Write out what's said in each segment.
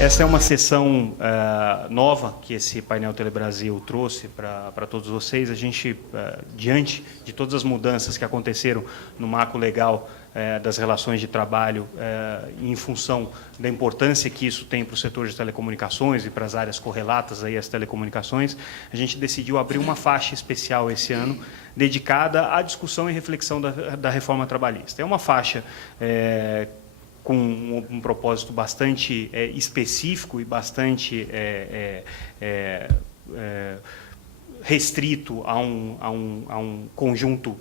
Essa é uma sessão nova que esse painel Telebrasil trouxe para todos vocês. A gente, diante de todas as mudanças que aconteceram no marco legal das relações de trabalho, em função da importância que isso tem para o setor de telecomunicações e para as áreas correlatas aí às telecomunicações, a gente decidiu abrir uma faixa especial esse ano dedicada à discussão e reflexão da reforma trabalhista. É uma faixa com um propósito bastante específico e bastante restrito a um conjunto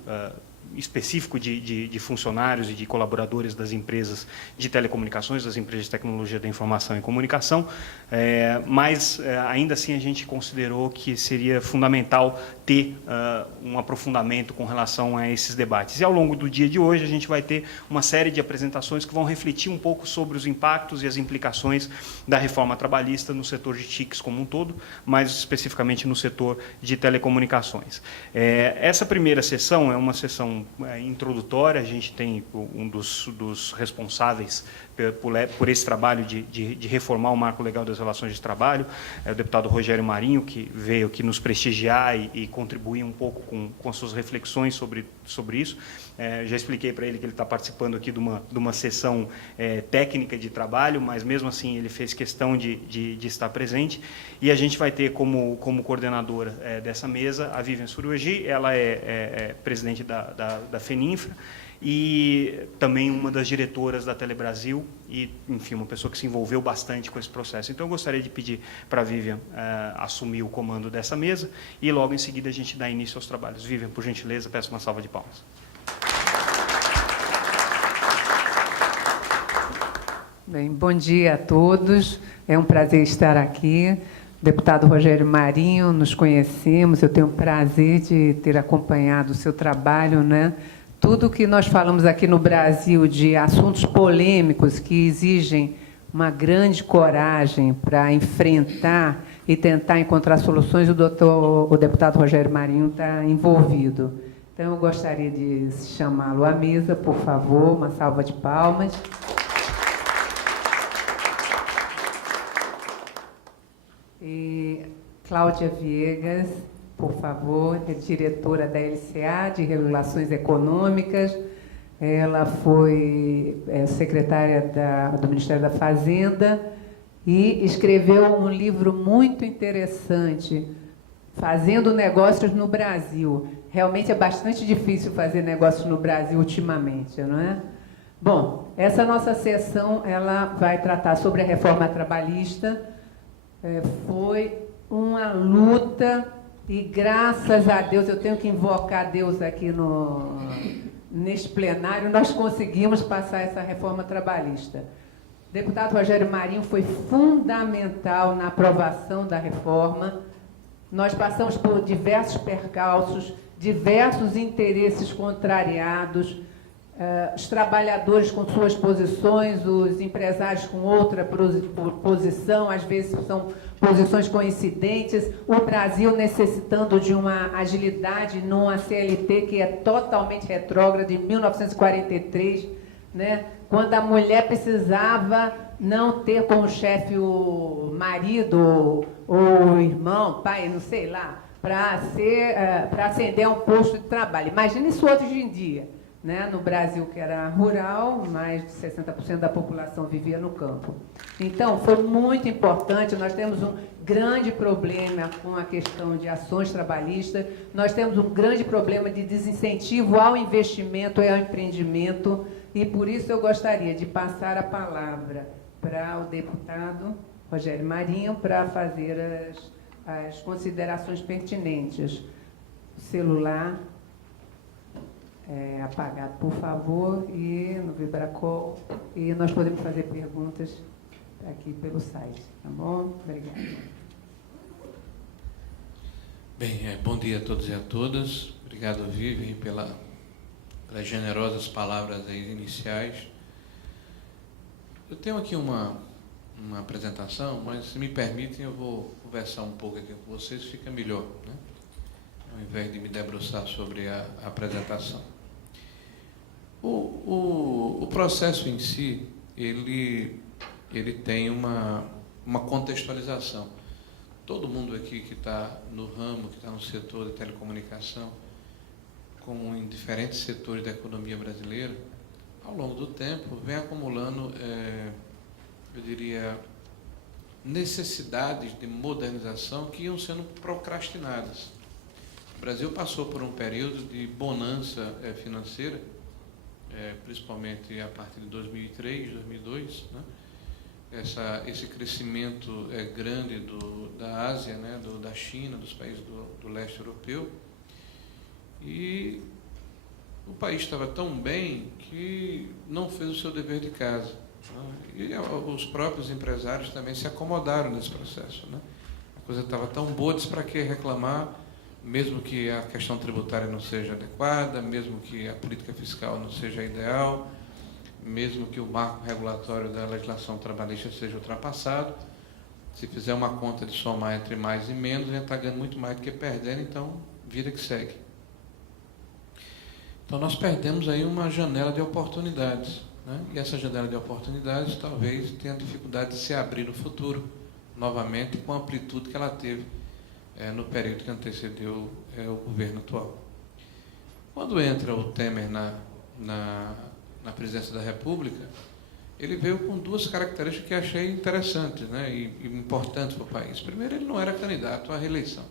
específico de funcionários e de colaboradores das empresas de telecomunicações, das empresas de tecnologia da informação e comunicação, mas ainda assim a gente considerou que seria fundamental ter um aprofundamento com relação a esses debates. E ao longo do dia de hoje a gente vai ter uma série de apresentações que vão refletir um pouco sobre os impactos e as implicações da reforma trabalhista no setor de TICs como um todo, mais especificamente no setor de telecomunicações. Essa primeira sessão é uma sessão introdutória. A gente tem um dos responsáveis por esse trabalho de reformar o marco legal das relações de trabalho, o deputado Rogério Marinho, que veio aqui nos prestigiar e contribuir um pouco com as suas reflexões sobre isso. Já expliquei para ele que ele está participando aqui de uma sessão técnica de trabalho, mas mesmo assim ele fez questão de estar presente. E a gente vai ter como coordenadora dessa mesa a Vivian Suruagi. Ela é presidente da FENINFRA e também uma das diretoras da Telebrasil e, enfim, uma pessoa que se envolveu bastante com esse processo. Então, eu gostaria de pedir para a Vivian assumir o comando dessa mesa e, logo em seguida, a gente dá início aos trabalhos. Vivian, por gentileza, peço uma salva de palmas. Bem, bom dia a todos. É um prazer estar aqui. Deputado Rogério Marinho, nos conhecemos. Eu tenho o prazer de ter acompanhado o seu trabalho, né? Tudo que nós falamos aqui no Brasil de assuntos polêmicos que exigem uma grande coragem para enfrentar e tentar encontrar soluções, o deputado Rogério Marinho está envolvido. Então, eu gostaria de chamá-lo à mesa, por favor, uma salva de palmas. E Cláudia Viegas, por favor, é diretora da LCA, de Regulações Econômicas. Ela foi secretária do Ministério da Fazenda e escreveu um livro muito interessante, Fazendo Negócios no Brasil. Realmente é bastante difícil fazer negócios no Brasil ultimamente, não é? Bom, essa nossa sessão ela vai tratar sobre a reforma trabalhista. Foi uma luta e, graças a Deus, eu tenho que invocar Deus aqui neste plenário, nós conseguimos passar essa reforma trabalhista. O deputado Rogério Marinho foi fundamental na aprovação da reforma. Nós passamos por diversos percalços, diversos interesses contrariados, os trabalhadores com suas posições, os empresários com outra posição, às vezes são posições coincidentes, o Brasil necessitando de uma agilidade numa CLT que é totalmente retrógrada, de 1943, né? Quando a mulher precisava não ter como chefe o marido ou o irmão, pai, não sei lá, para ascender a um posto de trabalho. Imagina isso hoje em dia. Né? No Brasil, que era rural, mais de 60% da população vivia no campo. Então, foi muito importante. Nós temos um grande problema com a questão de ações trabalhistas, nós temos um grande problema de desincentivo ao investimento e ao empreendimento, e por isso eu gostaria de passar a palavra para o deputado Rogério Marinho para fazer as considerações pertinentes. O celular... apagado, por favor, e no Vibracol, e nós podemos fazer perguntas aqui pelo site, tá bom? Obrigada. Bem, bom dia a todos e a todas. Obrigado, Vivian, pelas generosas palavras aí iniciais. Eu tenho aqui uma apresentação, mas se me permitem eu vou conversar um pouco aqui com vocês, fica melhor, né? Ao invés de me debruçar sobre a apresentação. O processo em si, ele tem uma contextualização. Todo mundo aqui que está no ramo, que está no setor de telecomunicação, como em diferentes setores da economia brasileira, ao longo do tempo, vem acumulando, eu diria, necessidades de modernização que iam sendo procrastinadas. O Brasil passou por um período de bonança financeira, principalmente a partir de 2003, 2002, né? Esse crescimento grande da Ásia, né? Da China, dos países do leste europeu, e o país estava tão bem que não fez o seu dever de casa, né? E os próprios empresários também se acomodaram nesse processo, né? A coisa estava tão boa, disse para que reclamar, mesmo que a questão tributária não seja adequada, mesmo que a política fiscal não seja ideal, mesmo que o marco regulatório da legislação trabalhista seja ultrapassado. Se fizer uma conta de somar entre mais e menos, a gente está ganhando muito mais do que perdendo, então vida que segue. Então nós perdemos aí uma janela de oportunidades, né? E essa janela de oportunidades talvez tenha dificuldade de se abrir no futuro, novamente, com a amplitude que ela teve no período que antecedeu o governo atual. Quando entra o Temer na presidência da República, ele veio com duas características que achei interessantes, né, e importantes para o país. Primeiro, ele não era candidato à reeleição.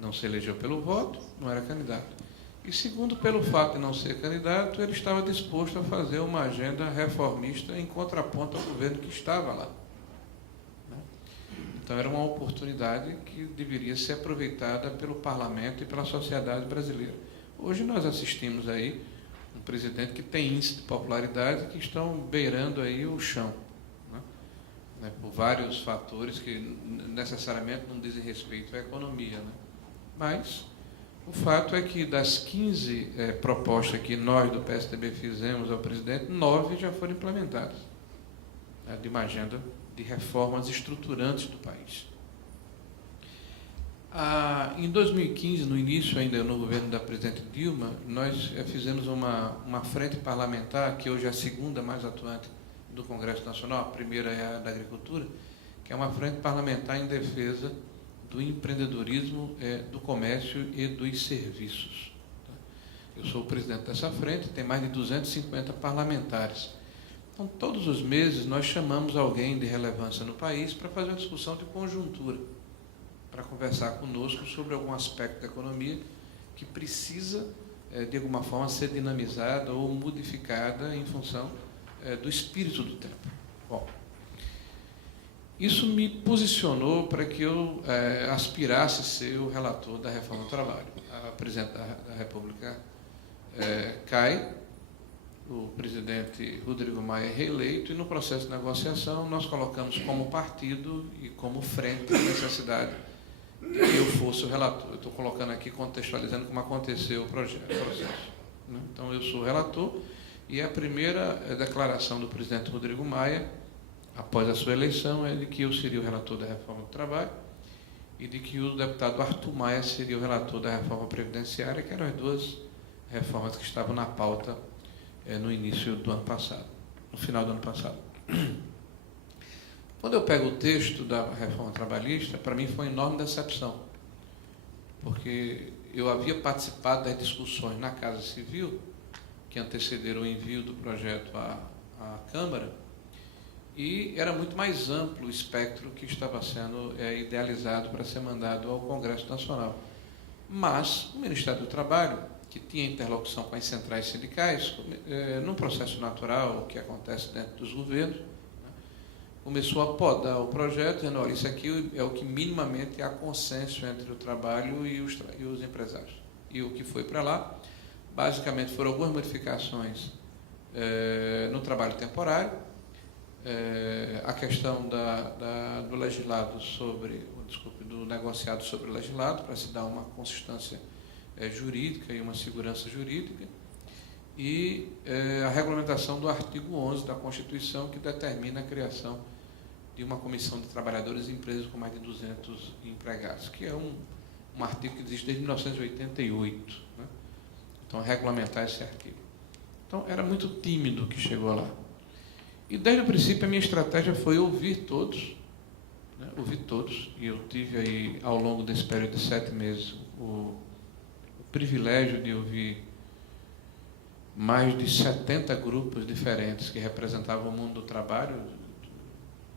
Não se elegeu pelo voto, não era candidato. E segundo, pelo fato de não ser candidato, ele estava disposto a fazer uma agenda reformista em contraponto ao governo que estava lá. Então, era uma oportunidade que deveria ser aproveitada pelo parlamento e pela sociedade brasileira. Hoje nós assistimos aí um presidente que tem índice de popularidade que estão beirando aí o chão, né? Por vários fatores que necessariamente não dizem respeito à economia, né? Mas o fato é que das 15 propostas que nós do PSDB fizemos ao presidente, 9 já foram implementadas, né, de uma agenda de reformas estruturantes do país. Em 2015, no início ainda no governo da presidente Dilma, nós fizemos uma frente parlamentar, que hoje é a segunda mais atuante do Congresso Nacional, a primeira é a da Agricultura, que é uma frente parlamentar em defesa do empreendedorismo, do comércio e dos serviços. Eu sou o presidente dessa frente, tem mais de 250 parlamentares. Então, todos os meses, nós chamamos alguém de relevância no país para fazer uma discussão de conjuntura, para conversar conosco sobre algum aspecto da economia que precisa, de alguma forma, ser dinamizada ou modificada em função do espírito do tempo. Bom, isso me posicionou para que eu aspirasse a ser o relator da reforma do trabalho. A presidente da República cai, o presidente Rodrigo Maia é reeleito, e no processo de negociação nós colocamos como partido e como frente a necessidade de que eu fosse o relator. Eu estou colocando aqui, contextualizando como aconteceu o processo, né? Então, eu sou o relator, e a primeira declaração do presidente Rodrigo Maia, após a sua eleição, é de que eu seria o relator da reforma do trabalho e de que o deputado Arthur Maia seria o relator da reforma previdenciária, que eram as duas reformas que estavam na pauta no início do ano passado, no final do ano passado. Quando eu pego o texto da reforma trabalhista, para mim foi uma enorme decepção, porque eu havia participado das discussões na Casa Civil, que antecederam o envio do projeto à Câmara, e era muito mais amplo o espectro que estava sendo idealizado para ser mandado ao Congresso Nacional. Mas o Ministério do Trabalho, que tinha interlocução com as centrais sindicais, num processo natural que acontece dentro dos governos, né, começou a podar o projeto, dizendo, olha, isso aqui é o que minimamente há consenso entre o trabalho e os empresários. E o que foi para lá, basicamente, foram algumas modificações no trabalho temporário, a questão do legislado do negociado sobre o legislado, para se dar uma consistência jurídica e uma segurança jurídica, e a regulamentação do artigo 11 da Constituição, que determina a criação de uma comissão de trabalhadores e empresas com mais de 200 empregados, que é um artigo que existe desde 1988, né? Então, regulamentar esse artigo. Então, era muito tímido o que chegou lá. E desde o princípio a minha estratégia foi ouvir todos, né? Ouvir todos. E eu tive aí, ao longo desse período de 7 meses, o privilégio de ouvir mais de 70 grupos diferentes que representavam o mundo do trabalho,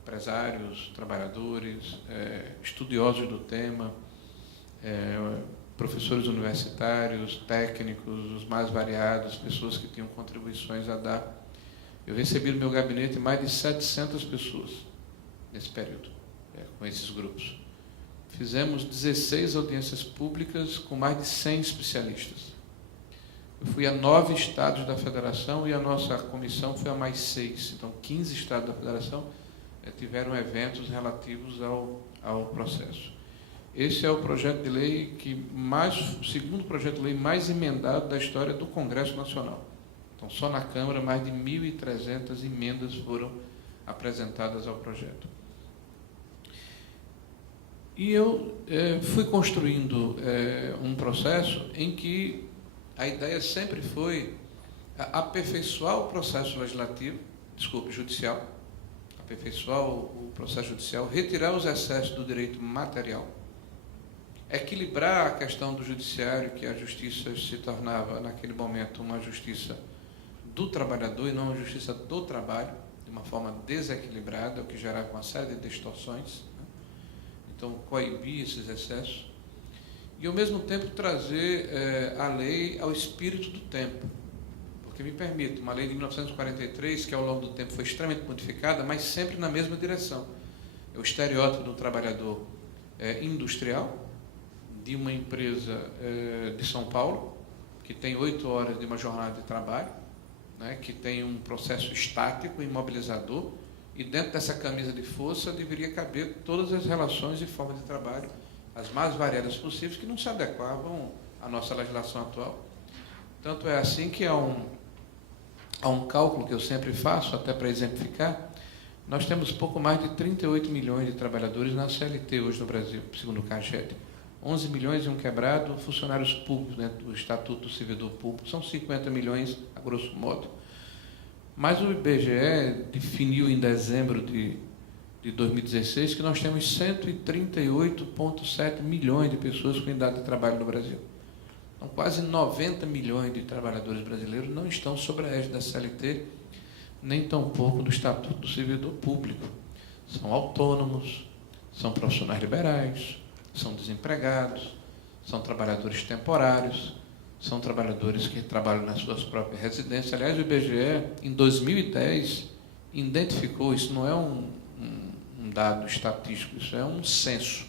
empresários, trabalhadores, estudiosos do tema, professores universitários, técnicos, os mais variados, pessoas que tinham contribuições a dar. Eu recebi no meu gabinete mais de 700 pessoas nesse período, com esses grupos. Fizemos 16 audiências públicas com mais de 100 especialistas. Eu fui a 9 estados da federação e a nossa comissão foi a mais 6. Então, 15 estados da federação tiveram eventos relativos ao processo. Esse é o projeto de lei o segundo projeto de lei mais emendado da história do Congresso Nacional. Então, só na Câmara, mais de 1.300 emendas foram apresentadas ao projeto. E eu fui construindo um processo em que a ideia sempre foi aperfeiçoar o processo judicial, aperfeiçoar o processo judicial, retirar os excessos do direito material, equilibrar a questão do judiciário, que a justiça se tornava, naquele momento, uma justiça do trabalhador e não uma justiça do trabalho, de uma forma desequilibrada, o que gerava uma série de distorções, né? Então, coibir esses excessos. E, ao mesmo tempo, trazer a lei ao espírito do tempo. Porque, me permito, uma lei de 1943, que ao longo do tempo foi extremamente modificada, mas sempre na mesma direção. É o estereótipo do trabalhador industrial, de uma empresa de São Paulo, que tem 8 horas de uma jornada de trabalho, né, que tem um processo estático, imobilizador, e dentro dessa camisa de força deveria caber todas as relações e formas de trabalho, as mais variadas possíveis, que não se adequavam à nossa legislação atual. Tanto é assim que há um cálculo que eu sempre faço, até para exemplificar. Nós temos pouco mais de 38 milhões de trabalhadores na CLT hoje no Brasil, segundo o CAGED. 11 milhões e um quebrado funcionários públicos dentro do Estatuto do Servidor Público. São 50 milhões, a grosso modo. Mas o IBGE definiu em dezembro de 2016 que nós temos 138,7 milhões de pessoas com idade de trabalho no Brasil. Então, quase 90 milhões de trabalhadores brasileiros não estão sob a égide da CLT, nem tampouco do Estatuto do Servidor Público. São autônomos, são profissionais liberais, são desempregados, são trabalhadores temporários, são trabalhadores que trabalham nas suas próprias residências. Aliás, o IBGE, em 2010, identificou, isso não é um dado estatístico, isso é um censo,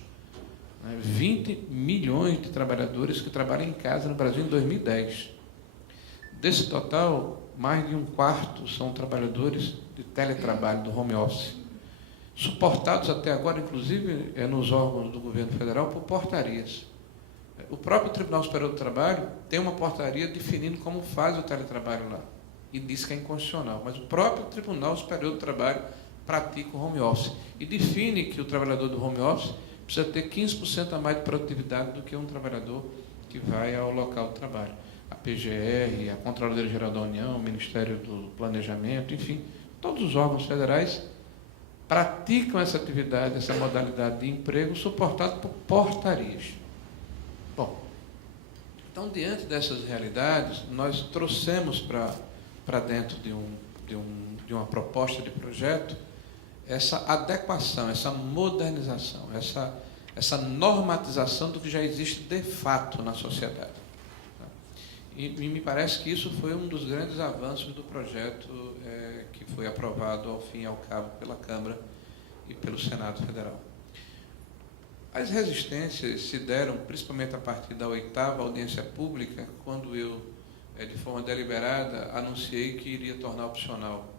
20 milhões de trabalhadores que trabalham em casa no Brasil em 2010. Desse total, mais de um quarto são trabalhadores de teletrabalho, do home office, suportados até agora, inclusive, nos órgãos do governo federal, por portarias. O próprio Tribunal Superior do Trabalho tem uma portaria definindo como faz o teletrabalho lá, e diz que é inconstitucional, mas o próprio Tribunal Superior do Trabalho pratica o home office, e define que o trabalhador do home office precisa ter 15% a mais de produtividade do que um trabalhador que vai ao local do trabalho. A PGR, a Controladoria Geral da União, o Ministério do Planejamento, enfim, todos os órgãos federais praticam essa atividade, essa modalidade de emprego suportado por portarias. Bom, então, diante dessas realidades, nós trouxemos para dentro de uma proposta de projeto essa adequação, essa modernização, essa normatização do que já existe de fato na sociedade. E me parece que isso foi um dos grandes avanços do projeto que foi aprovado ao fim e ao cabo pela Câmara e pelo Senado Federal. As resistências se deram principalmente a partir da 8ª audiência pública, quando eu, de forma deliberada, anunciei que iria tornar opcional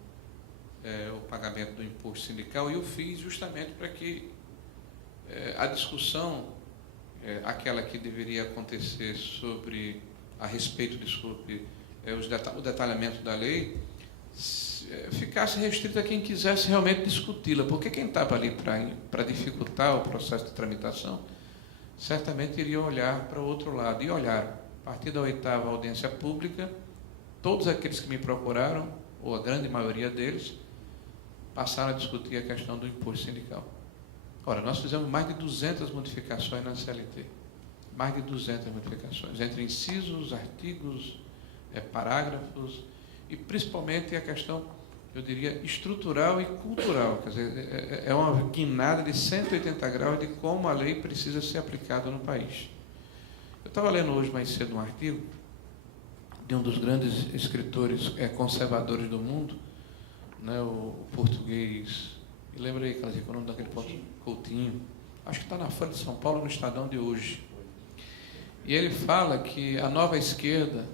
o pagamento do imposto sindical, e eu fiz justamente para que a discussão, aquela que deveria acontecer a respeito, o detalhamento da lei, ficasse restrita a quem quisesse realmente discuti-la, porque quem estava ali para dificultar o processo de tramitação, certamente iria olhar para o outro lado, e olharam. A partir da 8ª audiência pública, todos aqueles que me procuraram, ou a grande maioria deles, passaram a discutir a questão do imposto sindical. Ora, nós fizemos mais de 200 modificações na CLT, mais de 200 modificações, entre incisos, artigos, parágrafos, e principalmente a questão, eu diria, estrutural e cultural, quer dizer, é uma guinada de 180 graus de como a lei precisa ser aplicada no país. Eu estava lendo hoje mais cedo um artigo de um dos grandes escritores conservadores do mundo, né, o português, e lembra aí, qual é o nome daquele Coutinho, acho que está na Folha de São Paulo, no Estadão de hoje. E ele fala que a nova esquerda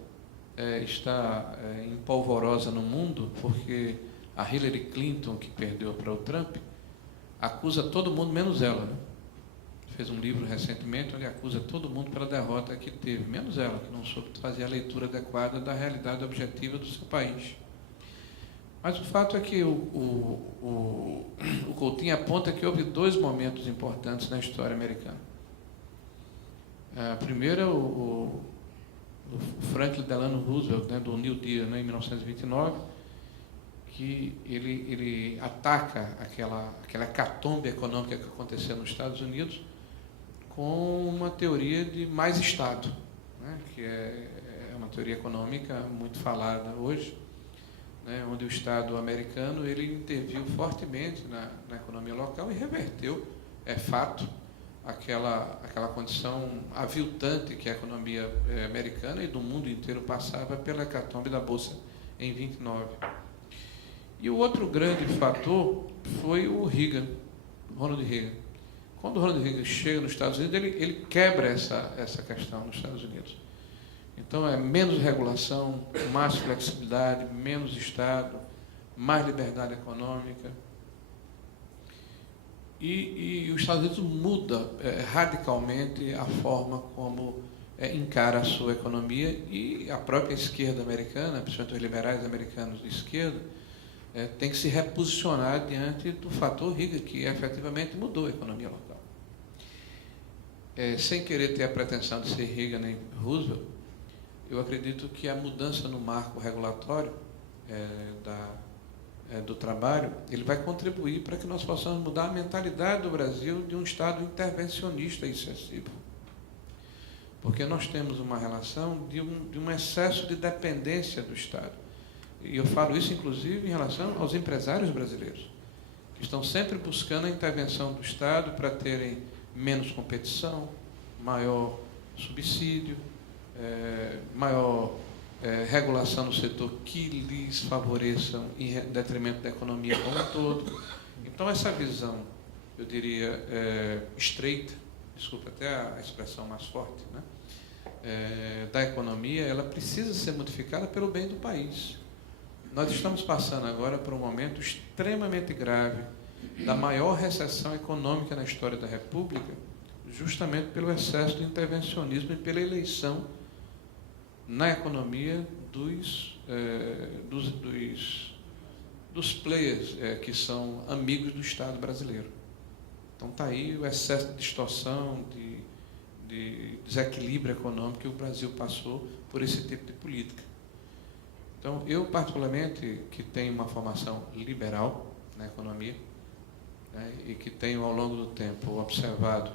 está em polvorosa no mundo, porque a Hillary Clinton, que perdeu para o Trump, acusa todo mundo, menos ela, né? Fez um livro recentemente onde acusa todo mundo pela derrota que teve, menos ela, que não soube fazer a leitura adequada da realidade objetiva do seu país. Mas o fato é que o Coutinho aponta que houve 2 momentos importantes na história americana. Primeiro é o Franklin Delano Roosevelt, né, do New Deal, né, em 1929, que ele ataca aquela hecatombe econômica que aconteceu nos Estados Unidos com uma teoria de mais Estado, né, que é uma teoria econômica muito falada hoje, né, onde o Estado americano ele interviu fortemente na economia local e reverteu, é fato, aquela condição aviltante que a economia americana e do mundo inteiro passava pela hecatombe da Bolsa em 29. E o outro grande fator foi o Reagan, Ronald Reagan. Quando o Ronald Reagan chega nos Estados Unidos, ele quebra essa questão nos Estados Unidos. Então, é menos regulação, mais flexibilidade, menos Estado, mais liberdade econômica. E os Estados Unidos muda radicalmente a forma como encara a sua economia, e a própria esquerda americana, principalmente os liberais americanos de esquerda, tem que se reposicionar diante do fator Reagan, que efetivamente mudou a economia local. Sem querer ter a pretensão de ser Reagan nem Roosevelt, eu acredito que a mudança no marco regulatório do trabalho, ele vai contribuir para que nós possamos mudar a mentalidade do Brasil de um Estado intervencionista excessivo. Porque nós temos uma relação de um excesso de dependência do Estado. E eu falo isso, inclusive, em relação aos empresários brasileiros, que estão sempre buscando a intervenção do Estado para terem menos competição, maior subsídio, maior regulação no setor que lhes favoreçam em detrimento da economia como um todo. Então, essa visão, eu diria, estreita, desculpa até a expressão mais forte, né, da economia, ela precisa ser modificada pelo bem do país. Nós estamos passando agora por um momento extremamente grave da maior recessão econômica na história da República, justamente pelo excesso de intervencionismo e pela eleição na economia dos players que são amigos do Estado brasileiro. Então está aí o excesso de distorção, de desequilíbrio econômico que o Brasil passou por esse tipo de política. Então, eu particularmente, que tenho uma formação liberal na economia, né, e que tenho ao longo do tempo observado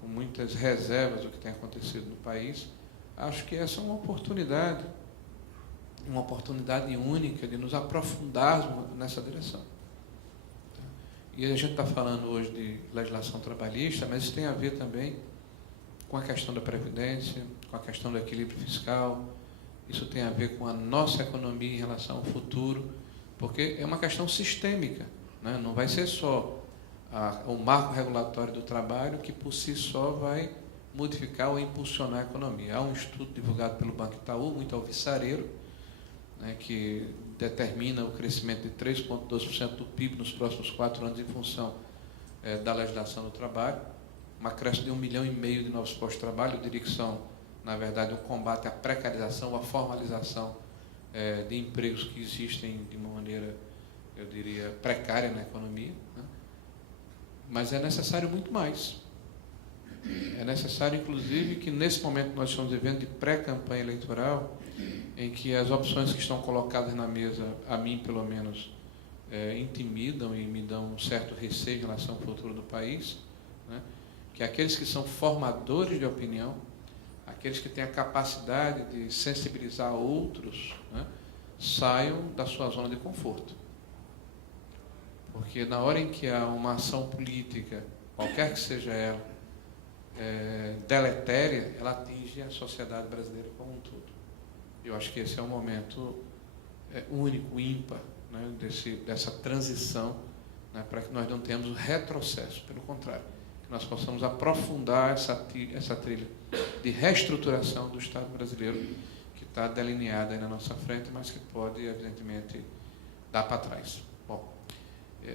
com muitas reservas o que tem acontecido no país, acho que essa é uma oportunidade única de nos aprofundarmos nessa direção. E a gente está falando hoje de legislação trabalhista, mas isso tem a ver também com a questão da previdência, com a questão do equilíbrio fiscal. Isso tem a ver com a nossa economia em relação ao futuro, porque é uma questão sistêmica, né? Não vai ser só o marco regulatório do trabalho que por si só vai modificar ou impulsionar a economia. Há um estudo divulgado pelo Banco Itaú, muito alvissareiro, né, que determina o crescimento de 3,2% do PIB nos próximos 4 anos em função da legislação do trabalho, uma acréscimo de 1,5 milhão de novos postos de trabalho. Eu diria que são, na verdade, um combate à precarização, à formalização de empregos que existem de uma maneira, eu diria, precária na economia, né? Mas é necessário muito mais. É necessário, inclusive, que nesse momento que nós estamos vivendo de pré-campanha eleitoral, em que as opções que estão colocadas na mesa, a mim pelo menos, intimidam e me dão um certo receio em relação ao futuro do país, né? Que aqueles que são formadores de opinião, aqueles que têm a capacidade de sensibilizar outros, né, saiam da sua zona de conforto. Porque na hora em que há uma ação política, qualquer que seja ela, deletéria, ela atinge a sociedade brasileira como um todo. Eu acho que esse é um momento único, ímpar, né, dessa transição, né, para que nós não tenhamos o retrocesso, pelo contrário, que nós possamos aprofundar essa trilha de reestruturação do Estado brasileiro, que está delineada aí na nossa frente, mas que pode, evidentemente, dar para trás. Bom,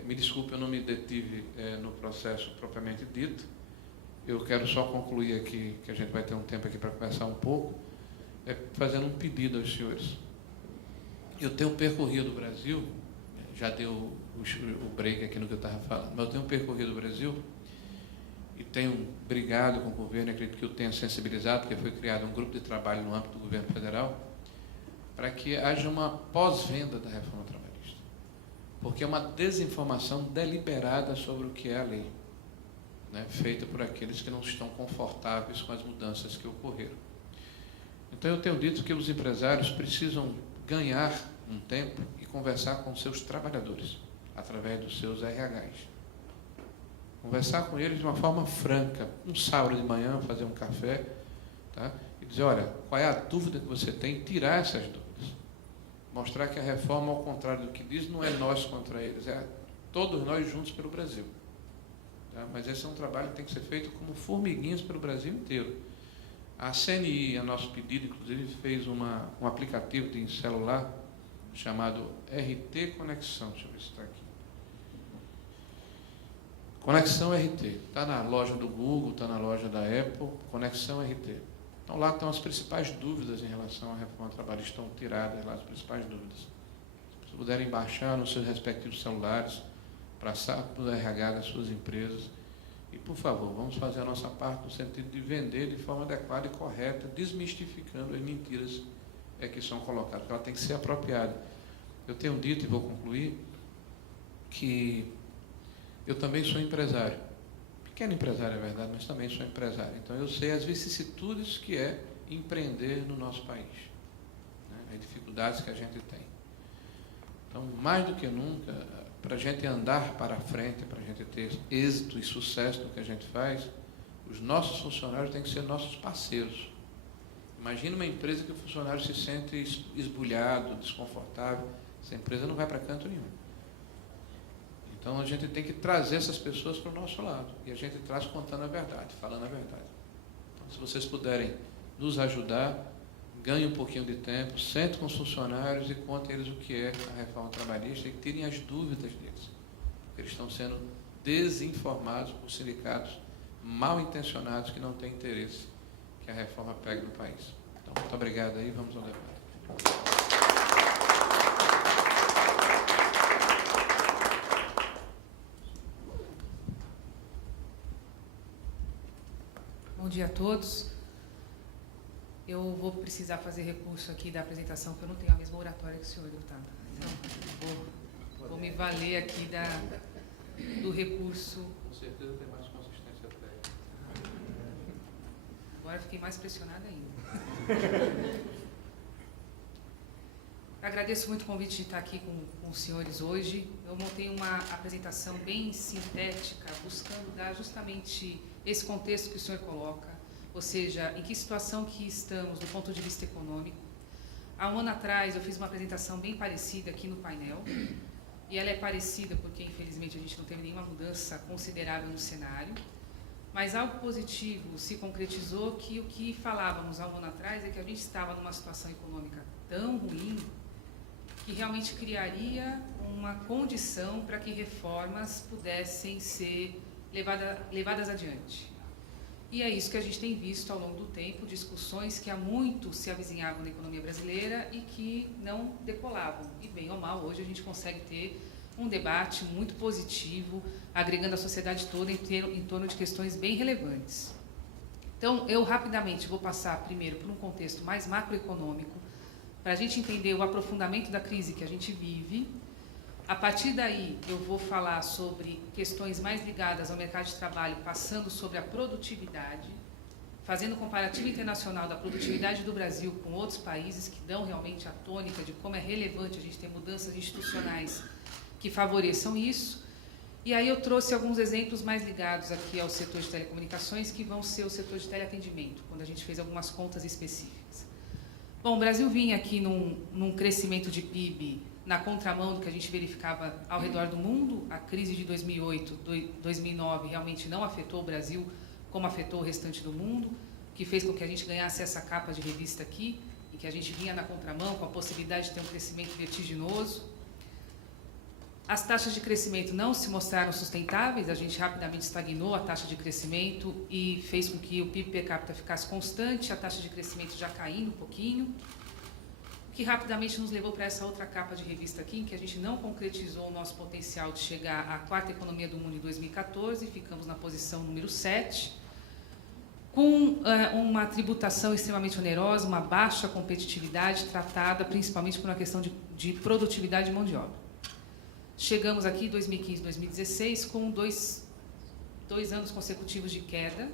me desculpe, eu não me detive no processo propriamente dito. Eu quero só concluir aqui, que a gente vai ter um tempo aqui para conversar um pouco, fazendo um pedido aos senhores. Eu tenho percorrido o Brasil, já deu o break aqui no que eu estava falando, mas eu tenho percorrido o Brasil e tenho brigado com o governo, acredito que eu tenha sensibilizado, porque foi criado um grupo de trabalho no âmbito do governo federal, para que haja uma pós-venda da reforma trabalhista. Porque é uma desinformação deliberada sobre o que é a lei, né, feita por aqueles que não estão confortáveis com as mudanças que ocorreram. Então, eu tenho dito que os empresários precisam ganhar um tempo e conversar com seus trabalhadores, através dos seus RHs. Conversar com eles de uma forma franca, um sábado de manhã, fazer um café, tá? E dizer, olha, qual é a dúvida que você tem, tirar essas dúvidas. Mostrar que a reforma, ao contrário do que diz, não é nós contra eles, é todos nós juntos pelo Brasil. Tá? Mas esse é um trabalho que tem que ser feito como formiguinhas pelo Brasil inteiro. A CNI, a nosso pedido, inclusive, fez um aplicativo de celular chamado RT Conexão. Deixa eu ver se está aqui. Conexão RT. Está na loja do Google, está na loja da Apple, Conexão RT. Então, lá estão as principais dúvidas em relação à reforma trabalhista, estão tiradas lá as principais dúvidas. Se puderem baixar nos seus respectivos celulares, passar para o RH das suas empresas. E, por favor, vamos fazer a nossa parte no sentido de vender de forma adequada e correta, desmistificando as mentiras que são colocadas, porque ela tem que ser apropriada. Eu tenho dito, e vou concluir, que eu também sou empresário. Pequeno empresário, é verdade, mas também sou empresário. Então, eu sei as vicissitudes que é empreender no nosso país, né? As dificuldades que a gente tem. Então, mais do que nunca, para a gente andar para frente, para a gente ter êxito e sucesso no que a gente faz, os nossos funcionários têm que ser nossos parceiros. Imagina uma empresa que o funcionário se sente esbulhado, desconfortável. Essa empresa não vai para canto nenhum. Então, a gente tem que trazer essas pessoas para o nosso lado. E a gente traz contando a verdade, falando a verdade. Então, se vocês puderem nos ajudar, ganhe um pouquinho de tempo, sente com os funcionários e contem eles o que é a reforma trabalhista e tirem as dúvidas deles. Porque eles estão sendo desinformados por sindicatos mal intencionados que não têm interesse que a reforma pegue no país. Então, muito obrigado aí, vamos ao debate. Bom dia a todos. Eu vou precisar fazer recurso aqui da apresentação, porque eu não tenho a mesma oratória que o senhor, deputado. Então, vou me valer aqui do recurso. Com certeza tem mais consistência técnica. Agora fiquei mais pressionada ainda. Agradeço muito o convite de estar aqui com os senhores hoje. Eu montei uma apresentação bem sintética, buscando dar justamente esse contexto que o senhor coloca, ou seja, em que situação que estamos do ponto de vista econômico. Há um ano atrás eu fiz uma apresentação bem parecida aqui no painel, e ela é parecida porque, infelizmente, a gente não teve nenhuma mudança considerável no cenário, mas algo positivo se concretizou, que o que falávamos há um ano atrás é que a gente estava numa situação econômica tão ruim que realmente criaria uma condição para que reformas pudessem ser levadas adiante. E é isso que a gente tem visto ao longo do tempo, discussões que há muito se avizinhavam na economia brasileira e que não decolavam. E bem ou mal, hoje a gente consegue ter um debate muito positivo, agregando a sociedade toda em torno de questões bem relevantes. Então, eu rapidamente vou passar primeiro por um contexto mais macroeconômico, para a gente entender o aprofundamento da crise que a gente vive, A partir daí, eu vou falar sobre questões mais ligadas ao mercado de trabalho, passando sobre a produtividade, fazendo um comparativo internacional da produtividade do Brasil com outros países que dão realmente a tônica de como é relevante a gente ter mudanças institucionais que favoreçam isso. E aí eu trouxe alguns exemplos mais ligados aqui ao setor de telecomunicações, que vão ser o setor de teleatendimento, quando a gente fez algumas contas específicas. Bom, o Brasil vinha aqui num crescimento de PIB na contramão do que a gente verificava ao redor do mundo. A crise de 2008, 2009 realmente não afetou o Brasil como afetou o restante do mundo, que fez com que a gente ganhasse essa capa de revista aqui, e que a gente vinha na contramão com a possibilidade de ter um crescimento vertiginoso. As taxas de crescimento não se mostraram sustentáveis, a gente rapidamente estagnou a taxa de crescimento e fez com que o PIB per capita ficasse constante, a taxa de crescimento já caindo um pouquinho, o que rapidamente nos levou para essa outra capa de revista aqui, em que a gente não concretizou o nosso potencial de chegar à quarta economia do mundo em 2014, ficamos na posição número 7, com uma tributação extremamente onerosa, uma baixa competitividade tratada principalmente por uma questão de produtividade de mão de obra. Chegamos aqui em 2015, 2016, com dois anos consecutivos de queda.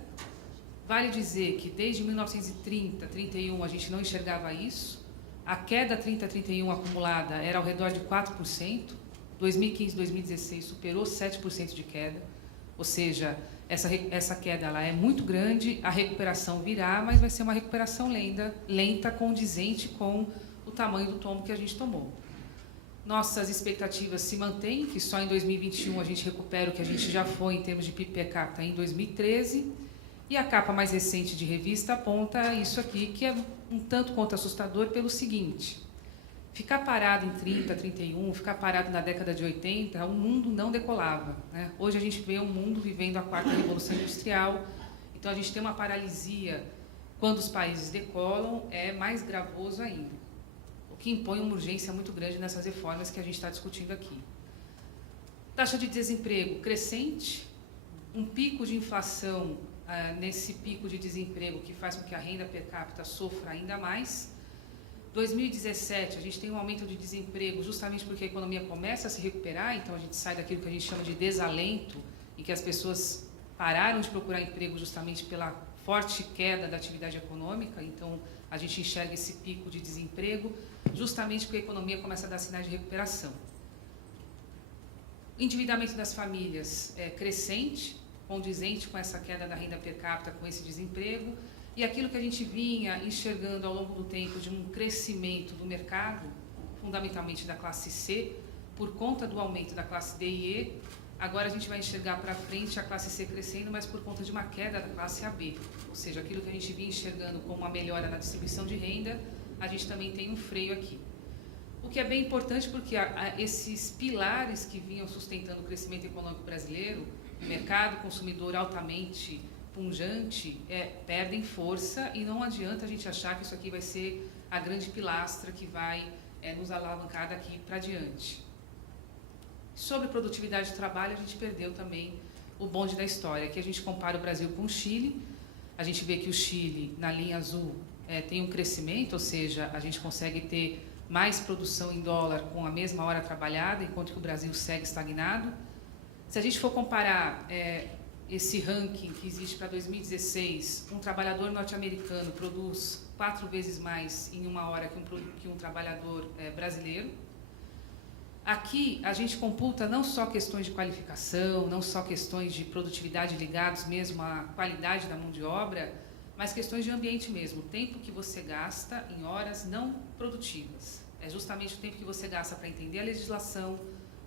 Vale dizer que desde 1930, 31, a gente não enxergava isso. A queda 30-31 acumulada era ao redor de 4%. 2015, 2016 superou 7% de queda. Ou seja, essa queda ela é muito grande, a recuperação virá, mas vai ser uma recuperação lenta, condizente com o tamanho do tombo que a gente tomou. Nossas expectativas se mantêm, que só em 2021 a gente recupera o que a gente já foi em termos de PIB per capita em 2013. E a capa mais recente de revista aponta isso aqui, que é um tanto quanto assustador pelo seguinte: ficar parado em 30, 31, ficar parado na década de 80, o mundo não decolava, né? Hoje a gente vê um mundo vivendo a quarta revolução industrial, então a gente tem uma paralisia quando os países decolam, é mais gravoso ainda, o que impõe uma urgência muito grande nessas reformas que a gente está discutindo aqui. Taxa de desemprego crescente, um pico de inflação nesse pico de desemprego que faz com que a renda per capita sofra ainda mais. 2017, a gente tem um aumento de desemprego justamente porque a economia começa a se recuperar, então a gente sai daquilo que a gente chama de desalento, em que as pessoas pararam de procurar emprego justamente pela forte queda da atividade econômica, então a gente enxerga esse pico de desemprego justamente porque a economia começa a dar sinais de recuperação. O endividamento das famílias é crescente, condizente com essa queda da renda per capita, com esse desemprego, e aquilo que a gente vinha enxergando ao longo do tempo de um crescimento do mercado, fundamentalmente da classe C, por conta do aumento da classe D e E, agora a gente vai enxergar para frente a classe C crescendo, mas por conta de uma queda da classe AB, ou seja, aquilo que a gente vinha enxergando como uma melhora na distribuição de renda, a gente também tem um freio aqui. O que é bem importante porque esses pilares que vinham sustentando o crescimento econômico brasileiro, mercado consumidor altamente pungente, perdem força e não adianta a gente achar que isso aqui vai ser a grande pilastra que vai nos alavancar daqui para diante. Sobre produtividade de trabalho, a gente perdeu também o bonde da história. Aqui a gente compara o Brasil com o Chile, a gente vê que o Chile, na linha azul, tem um crescimento, ou seja, a gente consegue ter mais produção em dólar com a mesma hora trabalhada, enquanto que o Brasil segue estagnado. Se a gente for comparar esse ranking que existe para 2016, um trabalhador norte-americano produz 4 vezes mais em uma hora que um trabalhador brasileiro. Aqui a gente computa não só questões de qualificação, não só questões de produtividade ligados mesmo à qualidade da mão de obra, mas questões de ambiente mesmo, o tempo que você gasta em horas não produtivas. É justamente o tempo que você gasta para entender a legislação,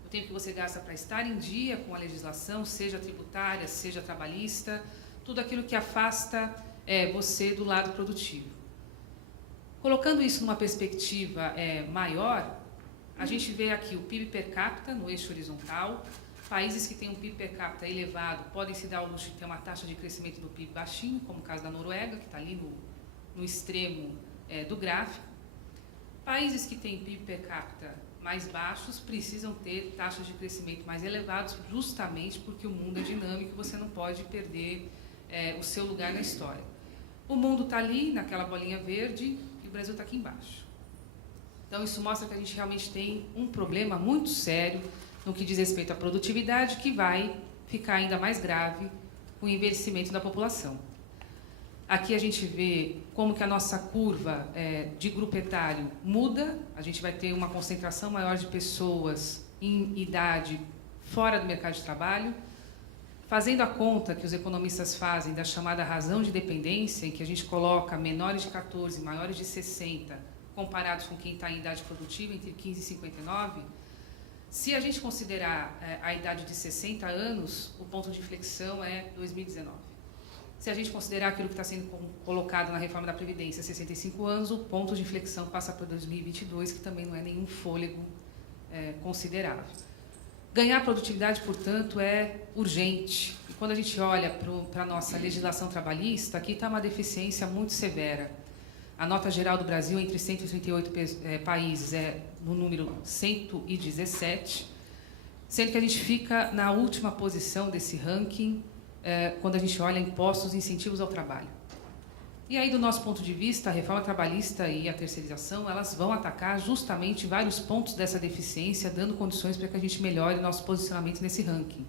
o tempo que você gasta para estar em dia com a legislação, seja tributária, seja trabalhista, tudo aquilo que afasta você do lado produtivo. Colocando isso numa perspectiva maior, a gente vê aqui o PIB per capita no eixo horizontal. Países que têm um PIB per capita elevado podem se dar ao luxo de ter uma taxa de crescimento do PIB baixinho, como o caso da Noruega, que está ali no extremo do gráfico. Países que têm PIB per capita mais baixos precisam ter taxas de crescimento mais elevadas, justamente porque o mundo é dinâmico e você não pode perder o seu lugar na história. O mundo está ali, naquela bolinha verde, e o Brasil está aqui embaixo. Então, isso mostra que a gente realmente tem um problema muito sério no que diz respeito à produtividade, que vai ficar ainda mais grave com o envelhecimento da população. Aqui a gente vê como que a nossa curva de grupo etário muda, a gente vai ter uma concentração maior de pessoas em idade fora do mercado de trabalho, fazendo a conta que os economistas fazem da chamada razão de dependência, em que a gente coloca menores de 14, maiores de 60, comparados com quem está em idade produtiva, entre 15 e 59, se a gente considerar a idade de 60 anos, o ponto de inflexão é 2019. Se a gente considerar aquilo que está sendo colocado na reforma da Previdência, 65 anos, o ponto de inflexão passa para 2022, que também não é nenhum fôlego considerável. Ganhar produtividade, portanto, é urgente. E quando a gente olha para a nossa legislação trabalhista, aqui está uma deficiência muito severa. A nota geral do Brasil, entre 138 países, é no número 117, sendo que a gente fica na última posição desse ranking, quando a gente olha impostos e incentivos ao trabalho. E aí, do nosso ponto de vista, a reforma trabalhista e a terceirização, elas vão atacar justamente vários pontos dessa deficiência, dando condições para que a gente melhore o nosso posicionamento nesse ranking.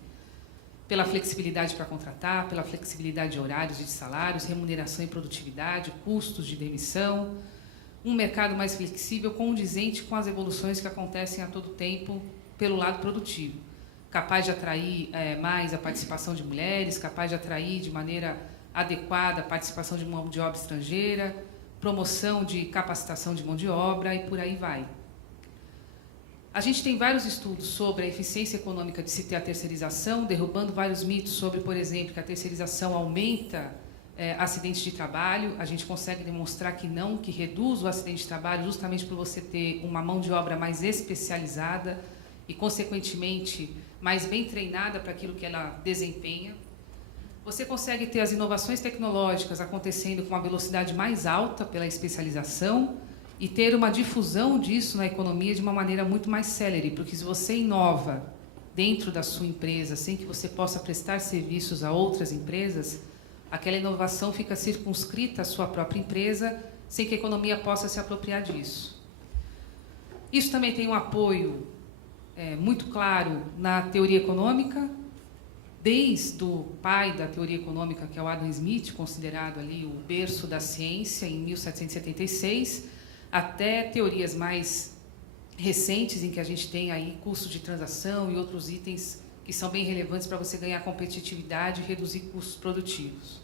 Pela flexibilidade para contratar, pela flexibilidade de horários e de salários, remuneração e produtividade, custos de demissão, um mercado mais flexível, condizente com as evoluções que acontecem a todo tempo pelo lado produtivo, capaz de atrair mais a participação de mulheres, capaz de atrair de maneira adequada a participação de mão de obra estrangeira, promoção de capacitação de mão de obra e por aí vai. A gente tem vários estudos sobre a eficiência econômica de se ter a terceirização, derrubando vários mitos sobre, por exemplo, que a terceirização aumenta acidentes de trabalho. A gente consegue demonstrar que não, que reduz o acidente de trabalho justamente por você ter uma mão de obra mais especializada e, consequentemente, mais bem treinada para aquilo que ela desempenha. Você consegue ter as inovações tecnológicas acontecendo com uma velocidade mais alta pela especialização e ter uma difusão disso na economia de uma maneira muito mais célere, porque se você inova dentro da sua empresa sem que você possa prestar serviços a outras empresas, aquela inovação fica circunscrita à sua própria empresa, sem que a economia possa se apropriar disso. Isso também tem um apoio muito claro na teoria econômica, desde o pai da teoria econômica, que é o Adam Smith, considerado ali o berço da ciência, em 1776, até teorias mais recentes, em que a gente tem aí custo de transação e outros itens que são bem relevantes para você ganhar competitividade e reduzir custos produtivos.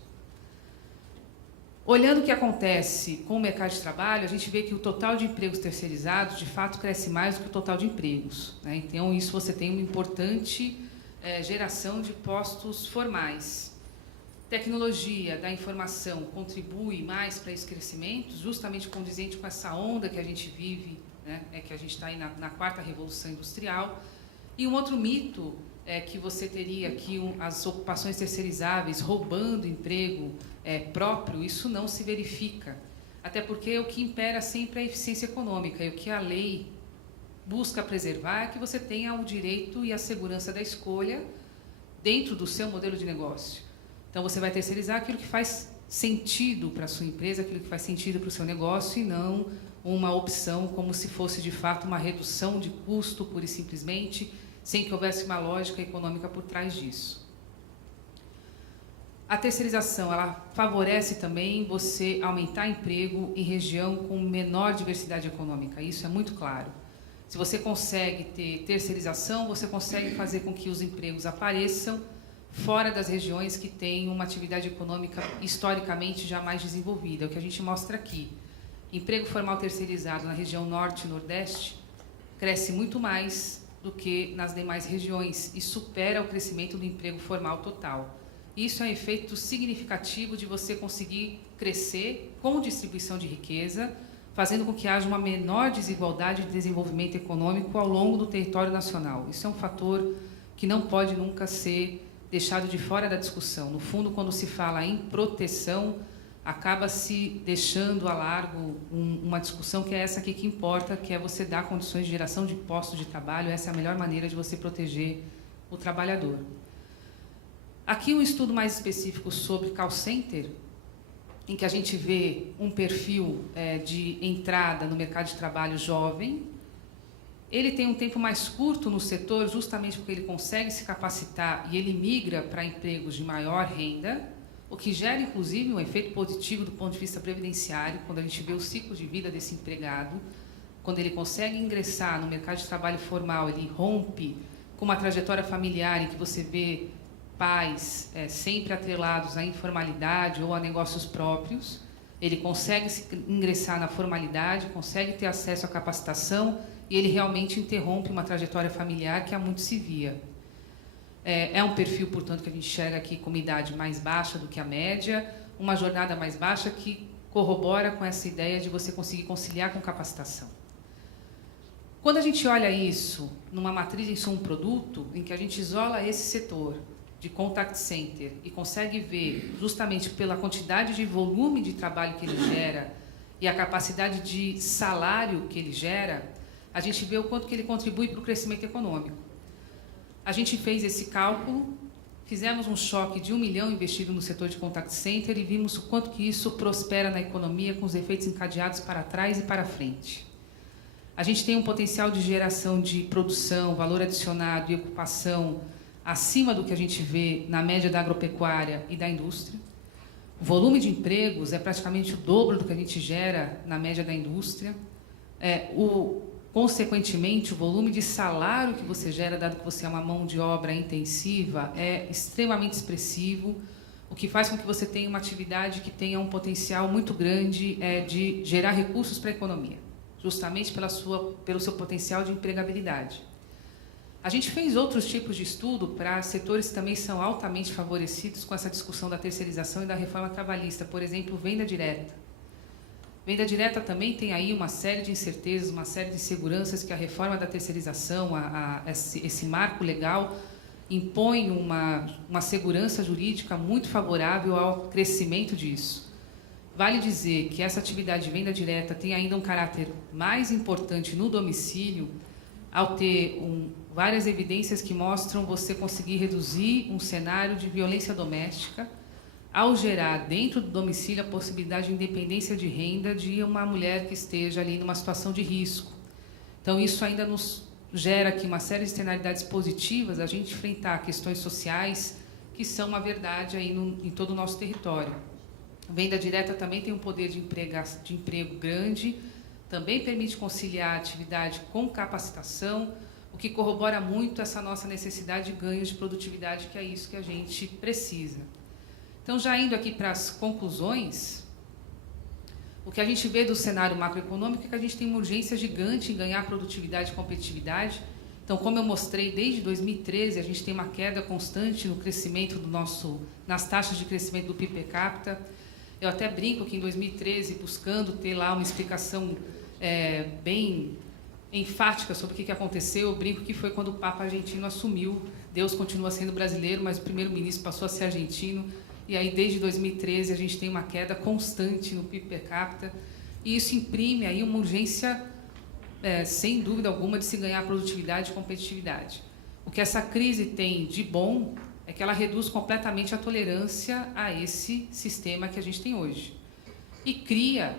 Olhando o que acontece com o mercado de trabalho, a gente vê que o total de empregos terceirizados, de fato, cresce mais do que o total de empregos, né? Então, isso você tem uma importante geração de postos formais. Tecnologia da informação contribui mais para esse crescimento, justamente condizente com essa onda que a gente vive, né? Que a gente está aí na quarta revolução industrial. E um outro mito é que você teria aqui as ocupações terceirizáveis roubando emprego próprio. Isso não se verifica, até porque o que impera sempre é a eficiência econômica, e o que a lei busca preservar é que você tenha o direito e a segurança da escolha dentro do seu modelo de negócio. Então, você vai terceirizar aquilo que faz sentido para a sua empresa, aquilo que faz sentido para o seu negócio, e não uma opção como se fosse, de fato, uma redução de custo, pura e simplesmente, sem que houvesse uma lógica econômica por trás disso. A terceirização, ela favorece também você aumentar emprego em região com menor diversidade econômica. Isso é muito claro. Se você consegue ter terceirização, você consegue fazer com que os empregos apareçam fora das regiões que têm uma atividade econômica historicamente já mais desenvolvida. É o que a gente mostra aqui. Emprego formal terceirizado na região norte e nordeste cresce muito mais do que nas demais regiões e supera o crescimento do emprego formal total. Isso é um efeito significativo de você conseguir crescer com distribuição de riqueza, fazendo com que haja uma menor desigualdade de desenvolvimento econômico ao longo do território nacional. Isso é um fator que não pode nunca ser deixado de fora da discussão. No fundo, quando se fala em proteção, acaba se deixando a largo uma discussão que é essa aqui que importa, que é você dar condições de geração de postos de trabalho. Essa é a melhor maneira de você proteger o trabalhador. Aqui um estudo mais específico sobre call center, em que a gente vê um perfil de entrada no mercado de trabalho jovem. Ele tem um tempo mais curto no setor, justamente porque ele consegue se capacitar e ele migra para empregos de maior renda, o que gera, inclusive, um efeito positivo do ponto de vista previdenciário, quando a gente vê o ciclo de vida desse empregado. Quando ele consegue ingressar no mercado de trabalho formal, ele rompe com uma trajetória familiar em que você vê pais sempre atrelados à informalidade ou a negócios próprios. Ele consegue ingressar na formalidade, consegue ter acesso à capacitação e ele realmente interrompe uma trajetória familiar que há muito se via. É um perfil, portanto, que a gente enxerga aqui como idade mais baixa do que a média, uma jornada mais baixa que corrobora com essa ideia de você conseguir conciliar com capacitação. Quando a gente olha isso numa matriz em som-produto, em que a gente isola esse setor de contact center e consegue ver, justamente pela quantidade de volume de trabalho que ele gera e a capacidade de salário que ele gera, a gente vê o quanto que ele contribui para o crescimento econômico. A gente fez esse cálculo, fizemos um choque de 1 milhão investido no setor de contact center e vimos o quanto que isso prospera na economia com os efeitos encadeados para trás e para frente. A gente tem um potencial de geração de produção, valor adicionado e ocupação acima do que a gente vê na média da agropecuária e da indústria. O volume de empregos é praticamente o dobro do que a gente gera na média da indústria. Consequentemente, o volume de salário que você gera, dado que você é uma mão de obra intensiva, é extremamente expressivo, o que faz com que você tenha uma atividade que tenha um potencial muito grande de gerar recursos para a economia, justamente pelo seu potencial de empregabilidade. A gente fez outros tipos de estudo para setores que também são altamente favorecidos com essa discussão da terceirização e da reforma trabalhista, por exemplo, venda direta. Venda direta também tem aí uma série de incertezas, uma série de inseguranças que a reforma da terceirização, esse marco legal, impõe uma segurança jurídica muito favorável ao crescimento disso. Vale dizer que essa atividade de venda direta tem ainda um caráter mais importante no domicílio, ao ter várias evidências que mostram você conseguir reduzir um cenário de violência doméstica, ao gerar dentro do domicílio a possibilidade de independência de renda de uma mulher que esteja ali numa situação de risco. Então, isso ainda nos gera aqui uma série de externalidades positivas, a gente enfrentar questões sociais que são uma verdade aí em todo o nosso território. A venda direta também tem um poder de emprego grande, também permite conciliar a atividade com capacitação, o que corrobora muito essa nossa necessidade de ganhos de produtividade, que é isso que a gente precisa. Então, já indo aqui para as conclusões, o que a gente vê do cenário macroeconômico é que a gente tem uma urgência gigante em ganhar produtividade e competitividade. Então, como eu mostrei, desde 2013, a gente tem uma queda constante no crescimento nas taxas de crescimento do PIB per capita. Eu até brinco que em 2013, buscando ter lá uma explicação bem enfática sobre o que aconteceu, eu brinco que foi quando o Papa argentino assumiu. Deus continua sendo brasileiro, mas o primeiro-ministro passou a ser argentino. E aí, desde 2013, a gente tem uma queda constante no PIB per capita. E isso imprime aí uma urgência, sem dúvida alguma, de se ganhar produtividade e competitividade. O que essa crise tem de bom é que ela reduz completamente a tolerância a esse sistema que a gente tem hoje. E cria,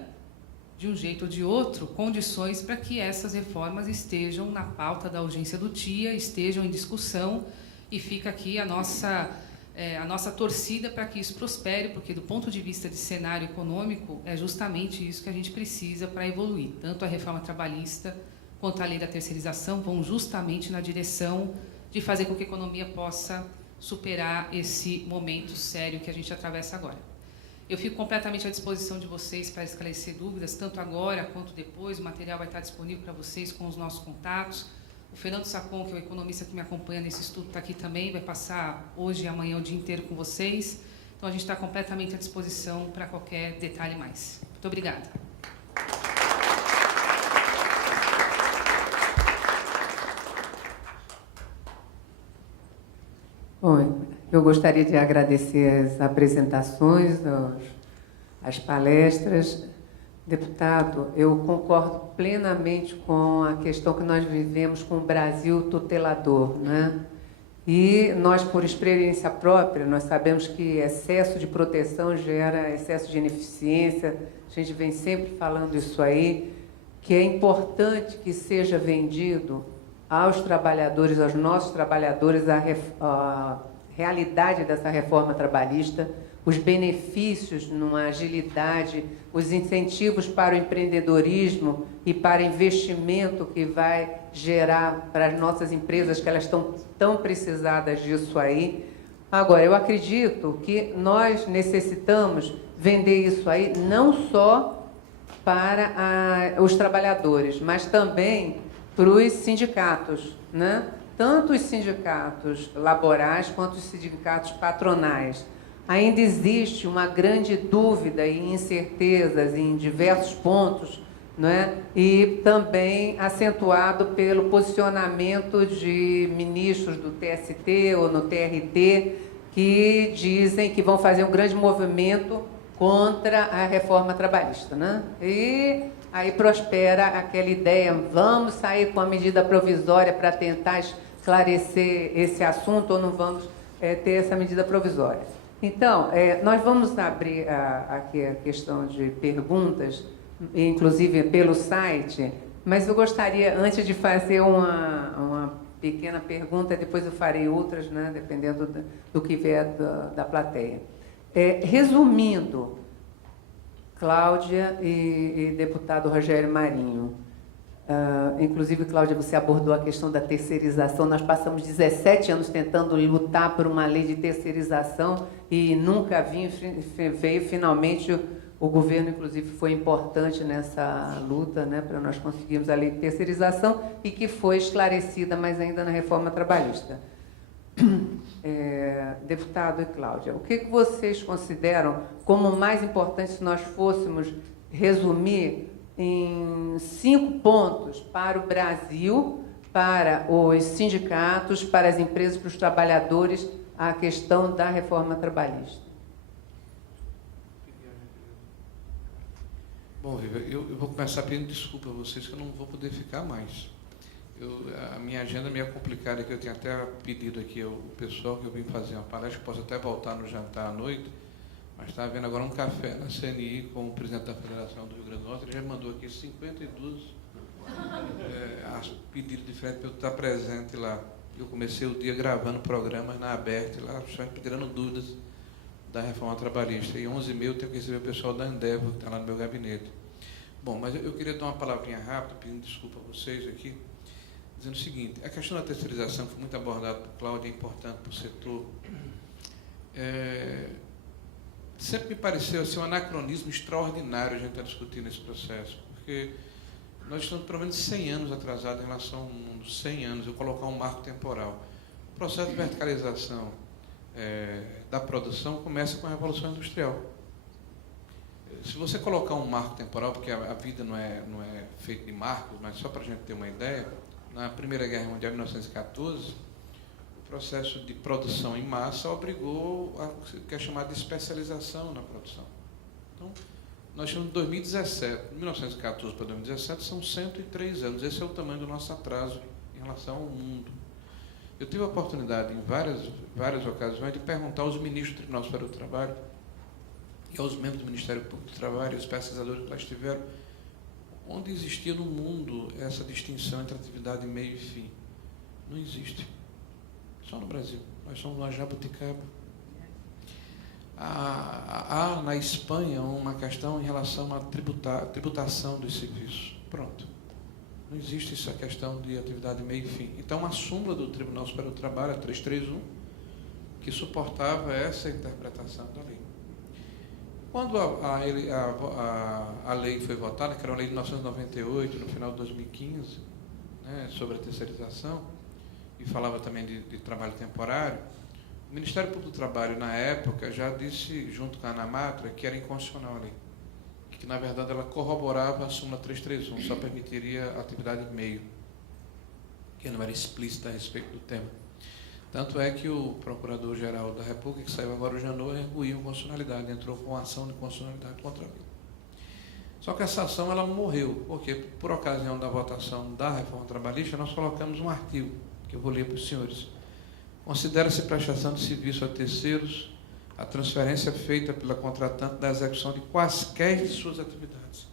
de um jeito ou de outro, condições para que essas reformas estejam na pauta da urgência do dia, estejam em discussão, e fica aqui a nossa torcida para que isso prospere, porque do ponto de vista de cenário econômico, é justamente isso que a gente precisa para evoluir. Tanto a reforma trabalhista quanto a lei da terceirização vão justamente na direção de fazer com que a economia possa superar esse momento sério que a gente atravessa agora. Eu fico completamente à disposição de vocês para esclarecer dúvidas, tanto agora quanto depois. O material vai estar disponível para vocês com os nossos contatos. O Fernando Sacon, que é o economista que me acompanha nesse estudo, está aqui também, vai passar hoje e amanhã o dia inteiro com vocês. Então, a gente está completamente à disposição para qualquer detalhe mais. Muito obrigada. Bom, eu gostaria de agradecer as apresentações, as palestras. Deputado, eu concordo plenamente com a questão que nós vivemos com o Brasil tutelador, né? E nós, por experiência própria, nós sabemos que excesso de proteção gera excesso de ineficiência. A gente vem sempre falando isso aí, que é importante que seja vendido aos trabalhadores, aos nossos trabalhadores, a realidade dessa reforma trabalhista, os benefícios numa agilidade, os incentivos para o empreendedorismo e para investimento que vai gerar para as nossas empresas, que elas estão tão precisadas disso aí. Agora, eu acredito que nós necessitamos vender isso aí não só para os trabalhadores, mas também para os sindicatos, né? Tanto os sindicatos laborais quanto os sindicatos patronais. Ainda existe uma grande dúvida e incertezas em diversos pontos, não é? E também acentuado pelo posicionamento de ministros do TST ou no TRT, que dizem que vão fazer um grande movimento contra a reforma trabalhista, né? E aí prospera aquela ideia, vamos sair com a medida provisória para tentar esclarecer esse assunto ou não vamos ter essa medida provisória. Então, nós vamos abrir aqui a questão de perguntas, inclusive pelo site, mas eu gostaria, antes de fazer uma pequena pergunta, depois eu farei outras, né, dependendo do que vier da plateia. Resumindo, Cláudia e deputado Rogério Marinho, inclusive, Cláudia, você abordou a questão da terceirização. Nós passamos 17 anos tentando lutar por uma lei de terceirização e nunca veio. Finalmente, o governo, inclusive, foi importante nessa luta, né, para nós conseguirmos a lei de terceirização e que foi esclarecida, mas ainda na reforma trabalhista. Deputado e Cláudia, o que vocês consideram como mais importante se nós fôssemos resumir em 5 pontos para o Brasil, para os sindicatos, para as empresas, para os trabalhadores, a questão da reforma trabalhista? Bom, Viva, eu vou começar pedindo desculpa a vocês, que eu não vou poder ficar mais. A minha agenda é meio complicada, que eu tenho até pedido aqui ao pessoal que eu vim fazer uma palestra, que posso até voltar no jantar à noite, mas estava vendo agora um café na CNI com o presidente da Federação do Rio Grande do Norte. Ele já mandou aqui 52 pedidos diferentes para eu estar presente lá. Eu comecei o dia gravando programas na Aberta, lá, tirando dúvidas da reforma trabalhista. E 11h30 eu tenho que receber o pessoal da Endeavor, que está lá no meu gabinete. Bom, mas eu queria dar uma palavrinha rápida, pedindo desculpa a vocês aqui, dizendo o seguinte: a questão da terceirização, que foi muito abordada por Cláudia, é importante para o setor. Sempre me pareceu assim, um anacronismo extraordinário a gente estar discutindo esse processo, porque nós estamos pelo menos 100 anos atrasados em relação ao mundo, 100 anos, eu colocar um marco temporal. O processo de verticalização da produção começa com a Revolução Industrial. Se você colocar um marco temporal, porque a vida não é feita de marcos, mas só para a gente ter uma ideia, na Primeira Guerra Mundial, em 1914, o processo de produção em massa obrigou a o que é chamado de especialização na produção. Então, nós estamos em 2017, 1914 para 2017, são 103 anos. Esse é o tamanho do nosso atraso em relação ao mundo. Eu tive a oportunidade, em várias ocasiões, de perguntar aos ministros do Tribunal Superior do Trabalho e aos membros do Ministério Público do Trabalho, os pesquisadores que lá estiveram, onde existia no mundo essa distinção entre atividade, meio e fim. Não existe. Só no Brasil. Nós somos uma jabuticaba. Há na Espanha uma questão em relação à tributação dos serviços. Pronto. Não existe essa questão de atividade, meio e fim. Então, a súmula do Tribunal Superior do Trabalho, a 331, que suportava essa interpretação da lei. Quando a lei foi votada, que era uma lei de 1998, no final de 2015, né, sobre a terceirização, e falava também de trabalho temporário, o Ministério Público do Trabalho, na época, já disse, junto com a ANAMATRA, que era inconstitucional a lei. Que, na verdade, ela corroborava a súmula 331, só permitiria atividade meio, que não era explícita a respeito do tema. Tanto é que o Procurador-Geral da República, que saiu agora o Janot, arguiu constitucionalidade, entrou com ação de constitucionalidade contra a lei. Só que essa ação ela morreu, porque, por ocasião da votação da reforma trabalhista, nós colocamos um artigo, que eu vou ler para os senhores, considera-se prestação de serviço a terceiros a transferência feita pela contratante da execução de quaisquer de suas atividades,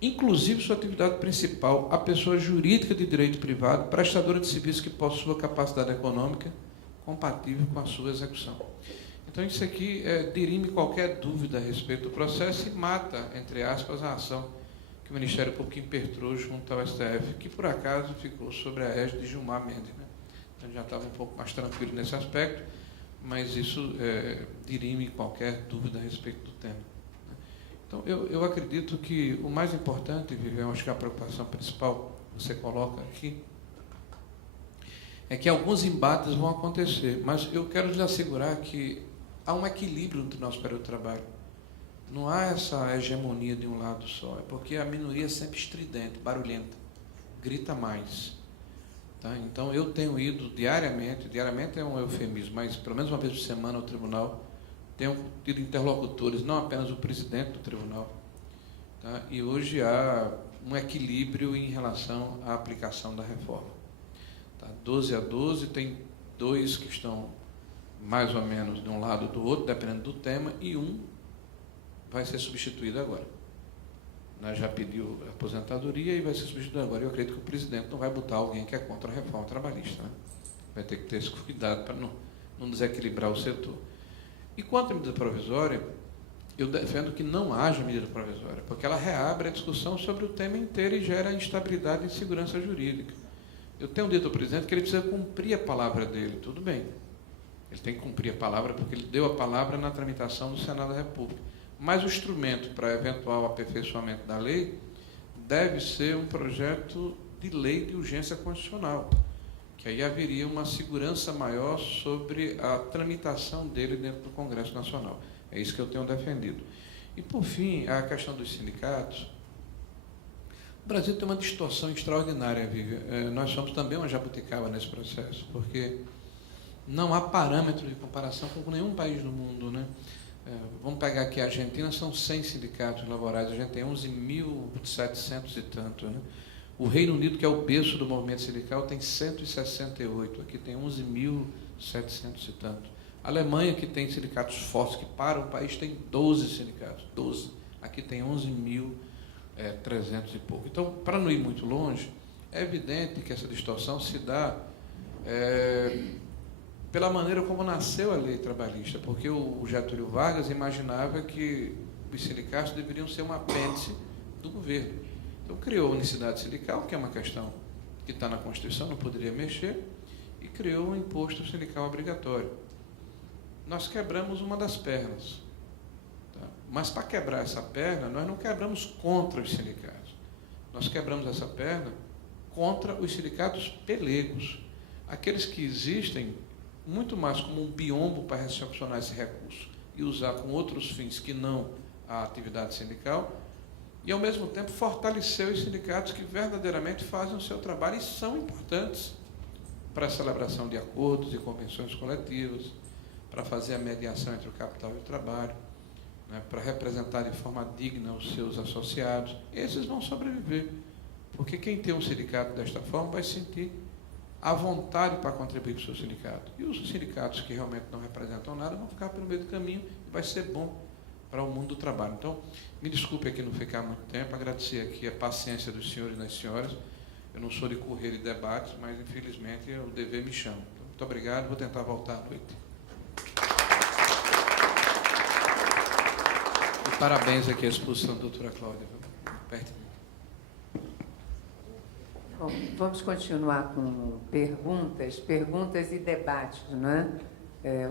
inclusive sua atividade principal, a pessoa jurídica de direito privado, prestadora de serviço que possua capacidade econômica compatível com a sua execução. Então, isso aqui dirime qualquer dúvida a respeito do processo e mata, entre aspas, a ação que o Ministério Público impetrou junto ao STF, que, por acaso, ficou sobre a égide de Gilmar Mendes, né? Então, já estava um pouco mais tranquilo nesse aspecto, mas isso dirime qualquer dúvida a respeito do tema. Então, eu acredito que o mais importante, Vivian, acho que a preocupação principal que você coloca aqui, é que alguns embates vão acontecer, mas eu quero lhe assegurar que há um equilíbrio entre o nosso período de trabalho. Não há essa hegemonia de um lado só, é porque a minoria é sempre estridente, barulhenta, grita mais. Tá? Então, eu tenho ido diariamente é um eufemismo, mas pelo menos uma vez por semana ao tribunal, tenho tido interlocutores, não apenas o presidente do tribunal, tá? E hoje há um equilíbrio em relação à aplicação da reforma. Tá? 12 a 12, tem 2 que estão mais ou menos de um lado ou do outro, dependendo do tema, e um vai ser substituído agora. Nós já pediu aposentadoria e vai ser substituído agora. Eu acredito que o presidente não vai botar alguém que é contra a reforma trabalhista, né? Vai ter que ter esse cuidado para não desequilibrar o setor. E quanto à medida provisória, eu defendo que não haja medida provisória, porque ela reabre a discussão sobre o tema inteiro e gera instabilidade e insegurança jurídica. Eu tenho dito ao presidente que ele precisa cumprir a palavra dele, tudo bem. Ele tem que cumprir a palavra porque ele deu a palavra na tramitação do Senado da República. Mas o instrumento para eventual aperfeiçoamento da lei deve ser um projeto de lei de urgência constitucional, que aí haveria uma segurança maior sobre a tramitação dele dentro do Congresso Nacional. É isso que eu tenho defendido. E, por fim, a questão dos sindicatos. O Brasil tem uma distorção extraordinária, Vivian. Nós somos também uma jabuticaba nesse processo, porque não há parâmetro de comparação com nenhum país do mundo, né? Vamos pegar aqui a Argentina, são 100 sindicatos laborais, a gente tem 11.700 e tanto, né? O Reino Unido, que é o berço do movimento sindical, tem 168, aqui tem 11.700 e tanto. A Alemanha, que tem sindicatos fortes que param o país, tem 12 sindicatos, 12. Aqui tem 11.300 e pouco. Então, para não ir muito longe, é evidente que essa distorção se dá pela maneira como nasceu a lei trabalhista, porque o Getúlio Vargas imaginava que os sindicatos deveriam ser um apêndice do governo. Então, criou a unicidade sindical, que é uma questão que está na Constituição, não poderia mexer, e criou um imposto sindical obrigatório. Nós quebramos uma das pernas. Tá? Mas, para quebrar essa perna, nós não quebramos contra os sindicatos. Nós quebramos essa perna contra os sindicatos pelegos, aqueles que existem muito mais como um biombo para recepcionar esse recurso e usar com outros fins que não a atividade sindical, e, ao mesmo tempo, fortalecer os sindicatos que verdadeiramente fazem o seu trabalho e são importantes para a celebração de acordos e convenções coletivas, para fazer a mediação entre o capital e o trabalho, né, para representar de forma digna os seus associados. Esses vão sobreviver, porque quem tem um sindicato desta forma vai sentir à vontade para contribuir com o seu sindicato. E os sindicatos que realmente não representam nada vão ficar pelo meio do caminho e vai ser bom para o mundo do trabalho. Então, me desculpe aqui não ficar muito tempo, agradecer aqui a paciência dos senhores e das senhoras. Eu não sou de correr de debates, mas, infelizmente, o dever me chama. Então, muito obrigado, vou tentar voltar à noite. E parabéns aqui à exposição da doutora Cláudia. Perto. Bom, vamos continuar com perguntas e debates, né?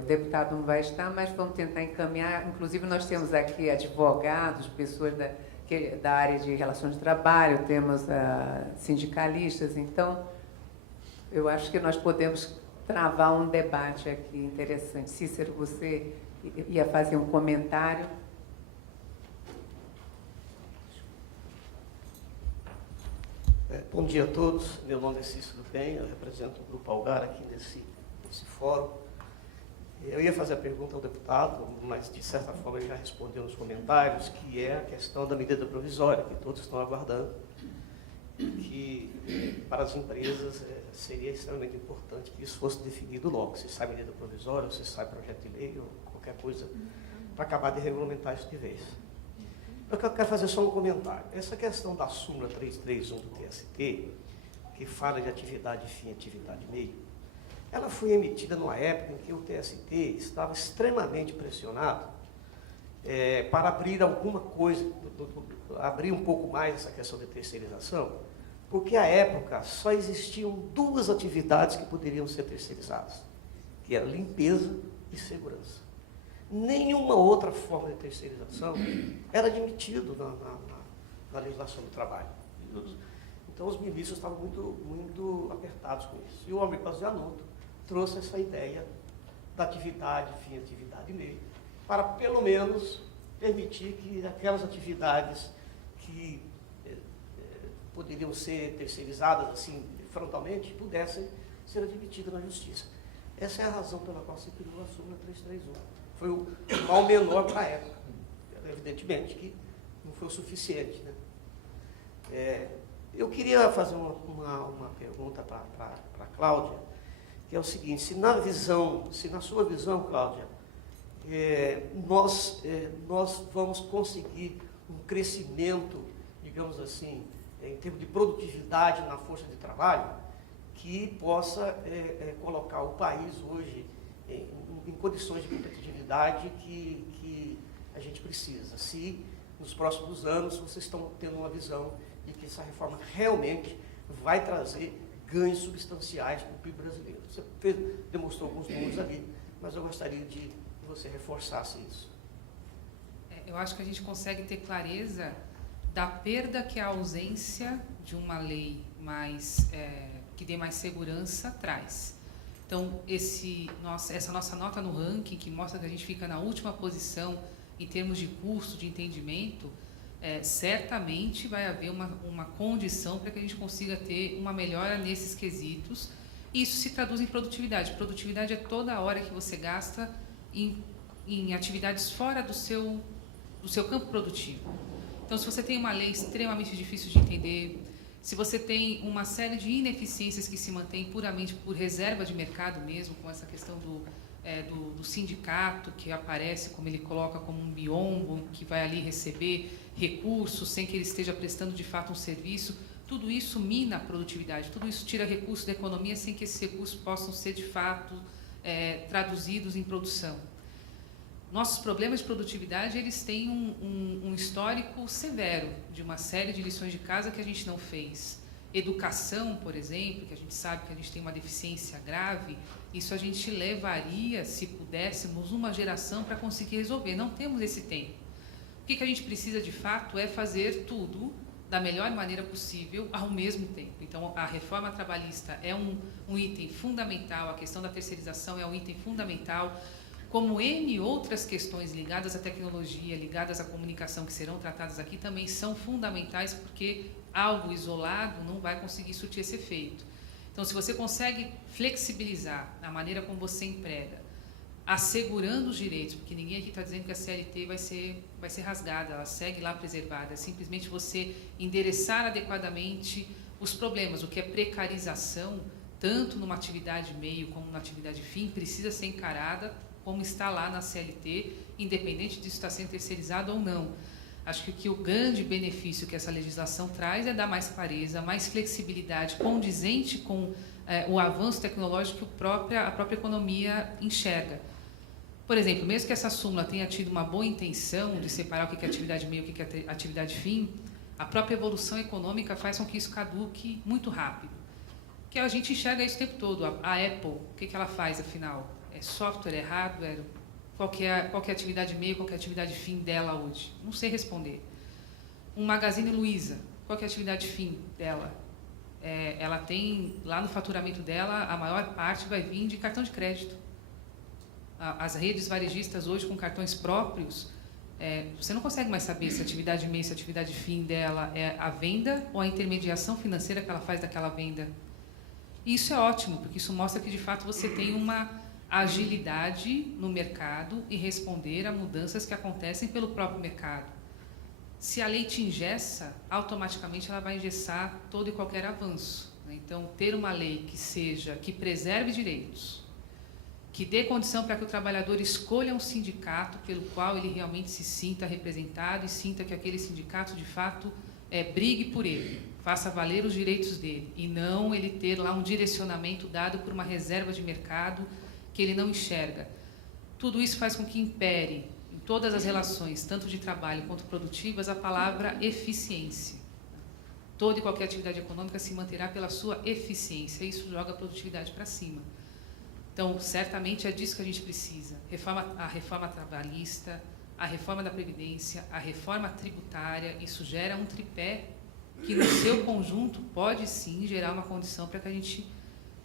O deputado não vai estar, mas vamos tentar encaminhar. Inclusive, nós temos aqui advogados, pessoas da área de relações de trabalho, temos sindicalistas, então, eu acho que nós podemos travar um debate aqui interessante. Cícero, você ia fazer um comentário? Bom dia a todos, meu nome é Cícero Penha, eu represento o Grupo Algar aqui nesse fórum. Eu ia fazer a pergunta ao deputado, mas de certa forma ele já respondeu nos comentários, que é a questão da medida provisória, que todos estão aguardando, que para as empresas seria extremamente importante que isso fosse definido logo, se sai medida provisória, ou se sai projeto de lei, ou qualquer coisa, para acabar de regulamentar isso de vez. Eu quero fazer só um comentário. Essa questão da súmula 331 do TST, que fala de atividade fim e atividade meio, ela foi emitida numa época em que o TST estava extremamente pressionado para abrir alguma coisa, abrir um pouco mais essa questão de terceirização, porque à época só existiam 2 atividades que poderiam ser terceirizadas, que era limpeza e segurança. Nenhuma outra forma de terceirização era admitido na legislação do trabalho. Então os ministros estavam muito apertados com isso. E o Amílcar Zanotto trouxe essa ideia da atividade fim, atividade meio, para pelo menos permitir que aquelas atividades que poderiam ser terceirizadas assim frontalmente pudessem ser admitidas na justiça. Essa é a razão pela qual se criou a súmula 331. Foi o mal menor para a época. Evidentemente que não foi o suficiente, né? Eu queria fazer uma pergunta para a Cláudia, que é o seguinte: se na sua visão, Cláudia, nós vamos conseguir um crescimento, digamos assim, em termos de produtividade na força de trabalho, que possa colocar o país hoje em condições de competitividade que a gente precisa. Se nos próximos anos vocês estão tendo uma visão de que essa reforma realmente vai trazer ganhos substanciais para o PIB brasileiro. Você demonstrou alguns números ali, mas eu gostaria de que você reforçasse isso. Eu acho que a gente consegue ter clareza da perda que a ausência de uma lei que dê mais segurança traz. Então, essa nossa nota no ranking, que mostra que a gente fica na última posição em termos de custo, de entendimento, certamente vai haver uma condição para que a gente consiga ter uma melhora nesses quesitos. E isso se traduz em produtividade. Produtividade é toda a hora que você gasta em atividades fora do seu campo produtivo. Então, se você tem uma lei extremamente difícil de entender, se você tem uma série de ineficiências que se mantêm puramente por reserva de mercado mesmo, com essa questão do sindicato que aparece, como ele coloca, como um biombo, que vai ali receber recursos sem que ele esteja prestando de fato um serviço, tudo isso mina a produtividade, tudo isso tira recursos da economia sem que esses recursos possam ser de fato traduzidos em produção. Nossos problemas de produtividade, eles têm um histórico severo de uma série de lições de casa que a gente não fez. Educação, por exemplo, que a gente sabe que a gente tem uma deficiência grave, isso a gente levaria, se pudéssemos, uma geração para conseguir resolver. Não temos esse tempo. O que a gente precisa, de fato, é fazer tudo da melhor maneira possível ao mesmo tempo. Então, a reforma trabalhista é um item fundamental, a questão da terceirização é um item fundamental, como N outras questões ligadas à tecnologia, ligadas à comunicação que serão tratadas aqui, também são fundamentais, porque algo isolado não vai conseguir surtir esse efeito. Então, se você consegue flexibilizar a maneira como você emprega, assegurando os direitos, porque ninguém aqui está dizendo que a CLT vai ser rasgada, ela segue lá preservada, é simplesmente você endereçar adequadamente os problemas. O que é precarização, tanto numa atividade meio como numa atividade fim, precisa ser encarada como está lá na CLT, independente disso estar sendo terceirizado ou não. Acho que o grande benefício que essa legislação traz é dar mais clareza, mais flexibilidade, condizente com o avanço tecnológico que a própria economia enxerga. Por exemplo, mesmo que essa súmula tenha tido uma boa intenção de separar o que é atividade meio e o que é atividade fim, a própria evolução econômica faz com que isso caduque muito rápido. Que a gente enxerga isso o tempo todo. A Apple, o que ela faz, afinal? É software, é hardware? Qual que é a atividade meio, qual que é a atividade fim dela hoje? Não sei responder. Um Magazine Luiza, qual que é a atividade fim dela? Ela tem, lá no faturamento dela, a maior parte vai vir de cartão de crédito. As redes varejistas hoje com cartões próprios, você não consegue mais saber se a atividade meio, se a atividade fim dela é a venda ou a intermediação financeira que ela faz daquela venda. E isso é ótimo, porque isso mostra que, de fato, você tem uma agilidade no mercado e responder a mudanças que acontecem pelo próprio mercado. Se a lei te engessa, automaticamente ela vai engessar todo e qualquer avanço, Então, ter uma lei que preserve direitos, que dê condição para que o trabalhador escolha um sindicato pelo qual ele realmente se sinta representado e sinta que aquele sindicato, de fato, brigue por ele, faça valer os direitos dele, e não ele ter lá um direcionamento dado por uma reserva de mercado que ele não enxerga. Tudo isso faz com que impere em todas as relações, tanto de trabalho quanto produtivas, a palavra eficiência. Toda e qualquer atividade econômica se manterá pela sua eficiência, e isso joga a produtividade para cima. Então, certamente é disso que a gente precisa. A reforma trabalhista, a reforma da Previdência, a reforma tributária, isso gera um tripé que, no seu conjunto, pode sim gerar uma condição para que a gente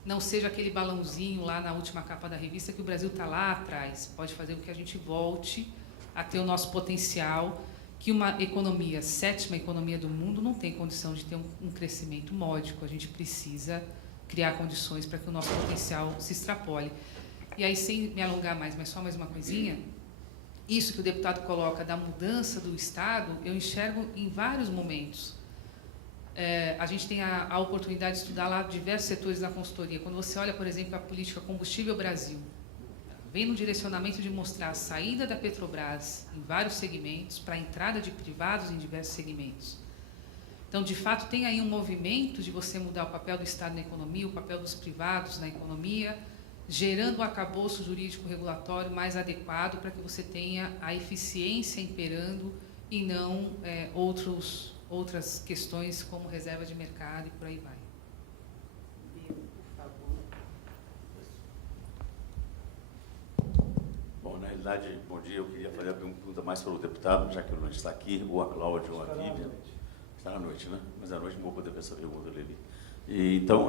não seja aquele balãozinho lá na última capa da revista que o Brasil está lá atrás. Pode fazer com que a gente volte a ter o nosso potencial, que uma economia, sétima economia do mundo, não tem condição de ter um crescimento módico. A gente precisa criar condições para que o nosso potencial se extrapole. E aí, sem me alongar mais, mas só mais uma coisinha, isso que o deputado coloca da mudança do Estado, eu enxergo em vários momentos. A gente tem a oportunidade de estudar lá diversos setores da consultoria. Quando você olha, por exemplo, a política Combustível Brasil, vem no direcionamento de mostrar a saída da Petrobras em vários segmentos para a entrada de privados em diversos segmentos. Então, de fato, tem aí um movimento de você mudar o papel do Estado na economia, o papel dos privados na economia, gerando um arcabouço jurídico regulatório mais adequado para que você tenha a eficiência imperando e não outras questões como reserva de mercado e por aí vai. Bom, na realidade, bom dia, eu queria fazer a pergunta mais para o deputado, já que ele não está aqui, ou a Cláudia, ou a Vivian. Está à noite, né? Mas à noite não vou poder ver essa pergunta, Levi. Então,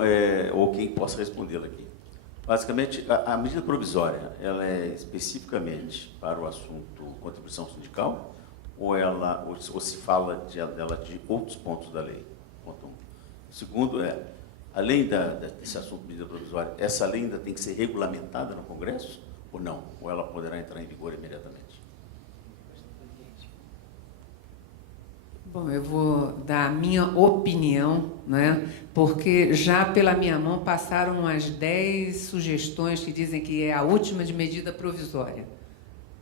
ou quem possa respondê-la aqui. Basicamente, a medida provisória, ela é especificamente para o assunto contribuição sindical, ou se fala dela de outros pontos da lei? Ponto 1. O segundo além desse assunto de medida provisória, essa lei ainda tem que ser regulamentada no Congresso, ou não? Ou ela poderá entrar em vigor imediatamente? Bom, eu vou dar a minha opinião, né? Porque já pela minha mão passaram umas 10 sugestões que dizem que é a última de medida provisória,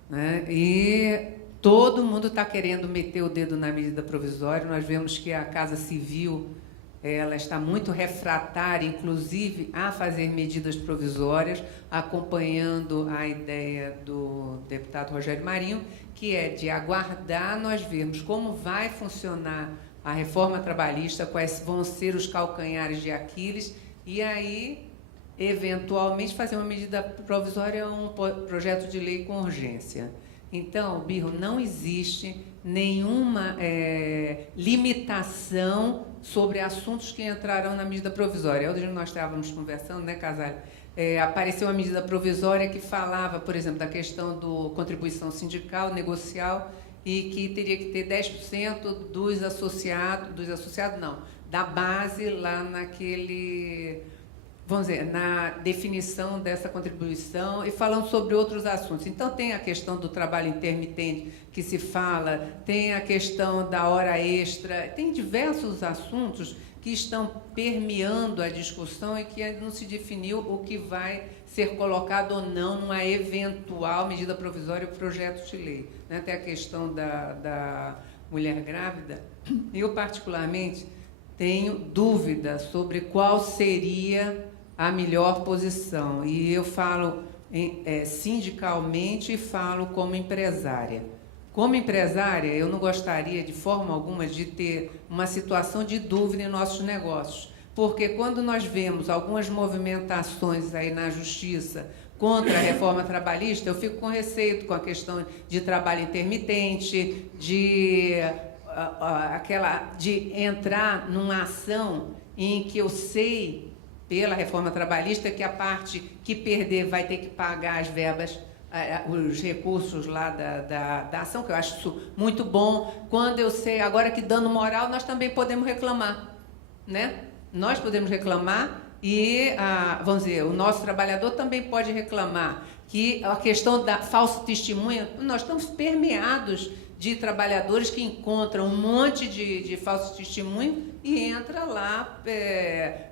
né? E todo mundo está querendo meter o dedo na medida provisória. Nós vemos que a Casa Civil ela está muito refratária, inclusive, a fazer medidas provisórias, acompanhando a ideia do deputado Rogério Marinho, que é de aguardar nós vermos como vai funcionar a reforma trabalhista, quais vão ser os calcanhares de Aquiles, e aí, eventualmente, fazer uma medida provisória, um projeto de lei com urgência. Então, Birro, não existe nenhuma limitação sobre assuntos que entrarão na medida provisória. Hoje nós estávamos conversando, né, Casale? Apareceu uma medida provisória que falava, por exemplo, da questão da contribuição sindical, negocial, e que teria que ter 10% dos associados não, da base lá naquele, vamos dizer, na definição dessa contribuição, e falando sobre outros assuntos. Então, tem a questão do trabalho intermitente que se fala, tem a questão da hora extra, tem diversos assuntos que estão permeando a discussão e que ainda não se definiu o que vai ser colocado ou não numa eventual medida provisória ou projeto de lei. Né? Tem a questão da mulher grávida. Eu, particularmente, tenho dúvida sobre qual seria a melhor posição. E eu falo sindicalmente e falo como empresária. Como empresária, eu não gostaria de forma alguma de ter uma situação de dúvida em nossos negócios, porque quando nós vemos algumas movimentações aí na Justiça contra a reforma trabalhista, eu fico com receio com a questão de trabalho intermitente, de entrar numa ação em que eu sei, pela reforma trabalhista, que a parte que perder vai ter que pagar as verbas, os recursos lá da ação, que eu acho isso muito bom. Quando eu sei, agora que dano moral, nós também podemos reclamar, né? Nós podemos reclamar E, vamos dizer, o nosso trabalhador também pode reclamar que a questão da falso testemunha, nós estamos permeados de trabalhadores que encontram um monte de falso testemunho e entra lá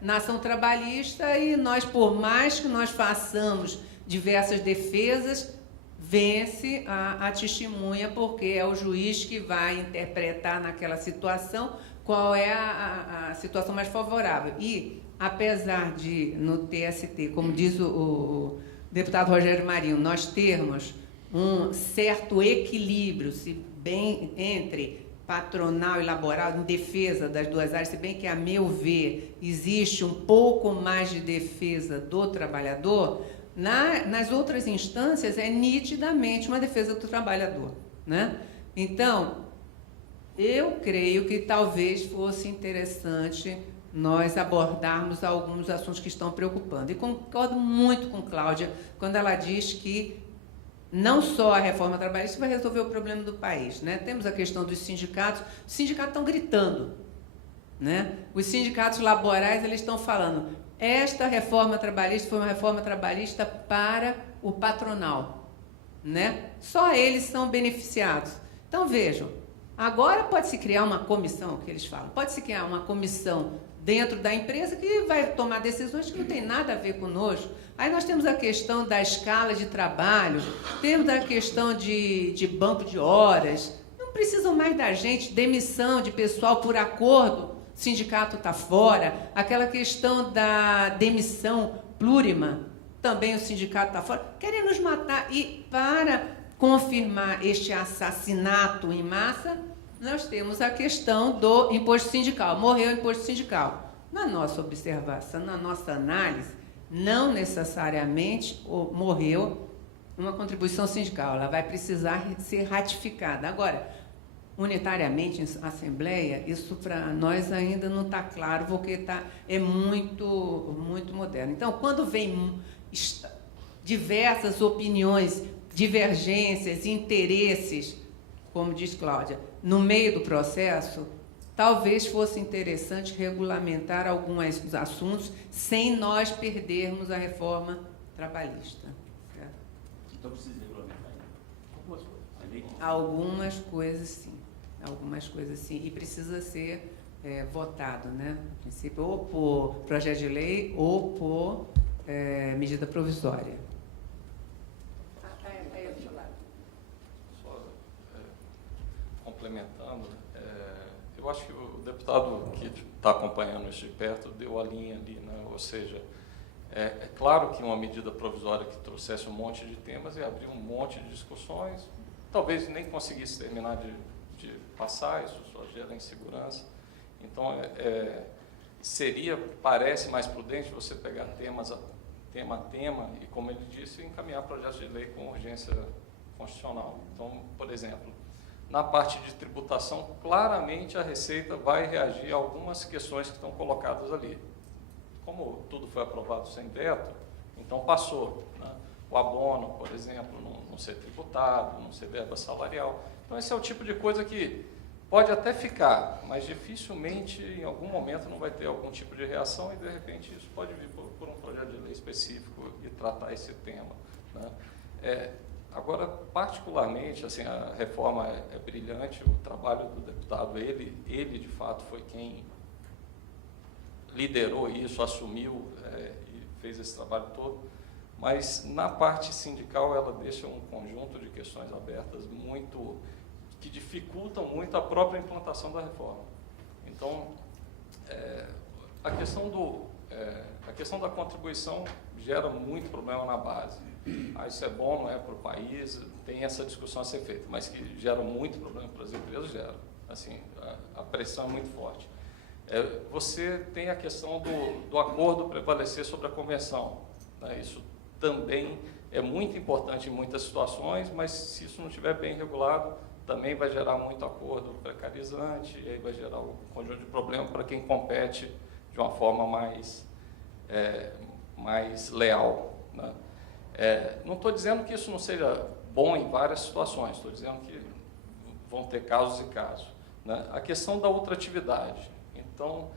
na ação trabalhista e nós, por mais que nós façamos diversas defesas, vence a testemunha, porque é o juiz que vai interpretar naquela situação qual é a situação mais favorável. E, apesar de, no TST, como diz o deputado Rogério Marinho, nós termos um certo equilíbrio, se bem entre patronal e laboral, em defesa das duas áreas, se bem que, a meu ver, existe um pouco mais de defesa do trabalhador, nas outras instâncias é nitidamente uma defesa do trabalhador, né? Então, eu creio que talvez fosse interessante nós abordarmos alguns assuntos que estão preocupando. E concordo muito com Cláudia quando ela diz que não só a reforma trabalhista vai resolver o problema do país, né? Temos a questão dos sindicatos. Os sindicatos estão gritando, né? Os sindicatos laborais, eles estão falando, esta reforma trabalhista foi uma reforma trabalhista para o patronal, né? Só eles são beneficiados. Então, vejam, agora pode-se criar uma comissão, que eles falam, pode-se criar uma comissão dentro da empresa que vai tomar decisões que não tem nada a ver conosco. Aí nós temos a questão da escala de trabalho, temos a questão de banco de horas, não precisam mais da gente, demissão de pessoal por acordo, o sindicato está fora, aquela questão da demissão plurima, também o sindicato está fora, querem nos matar. E para confirmar este assassinato em massa, nós temos a questão do imposto sindical. Morreu o imposto sindical. Na nossa observação, na nossa análise, não necessariamente morreu uma contribuição sindical. Ela vai precisar ser ratificada. Agora, unitariamente em Assembleia, isso para nós ainda não está claro, porque é muito, muito moderno. Então, quando vem diversas opiniões, divergências, interesses, como diz Cláudia, no meio do processo, talvez fosse interessante regulamentar alguns assuntos sem nós perdermos a reforma trabalhista. Certo? Então precisa regulamentar algumas coisas. Algumas coisas, sim. Algumas coisas, sim. E precisa ser votado, né? A princípio, ou por projeto de lei ou por medida provisória. Complementando, eu acho que o deputado que está acompanhando isso de perto deu a linha ali, né? Ou seja, é claro que uma medida provisória que trouxesse um monte de temas ia abrir um monte de discussões, talvez nem conseguisse terminar de passar, isso só gera insegurança. Então, parece mais prudente você pegar tema a tema e, como ele disse, encaminhar projetos de lei com urgência constitucional. Então, por exemplo, na parte de tributação, claramente a Receita vai reagir a algumas questões que estão colocadas ali. Como tudo foi aprovado sem veto, então passou, né? O abono, por exemplo, não ser tributado, não ser verba salarial. Então, esse é o tipo de coisa que pode até ficar, mas dificilmente, em algum momento, não vai ter algum tipo de reação e, de repente, isso pode vir por um projeto de lei específico e tratar esse tema, né? Agora, particularmente, assim, a reforma é brilhante, o trabalho do deputado, ele de fato foi quem liderou isso, assumiu e fez esse trabalho todo, mas na parte sindical ela deixa um conjunto de questões abertas que dificultam muito a própria implantação da reforma. Então, a questão da contribuição gera muito problema na base. Isso é bom, não é, para o país, tem essa discussão a ser feita, mas que gera muito problema para as empresas, gera. Assim, a pressão é muito forte. Você tem a questão do acordo prevalecer sobre a convenção, né? Isso também é muito importante em muitas situações, mas se isso não estiver bem regulado, também vai gerar muito acordo precarizante, e aí vai gerar um conjunto de problemas para quem compete de uma forma mais leal, né? Não estou dizendo que isso não seja bom em várias situações, estou dizendo que vão ter casos e casos, né? A questão da ultratividade. Então,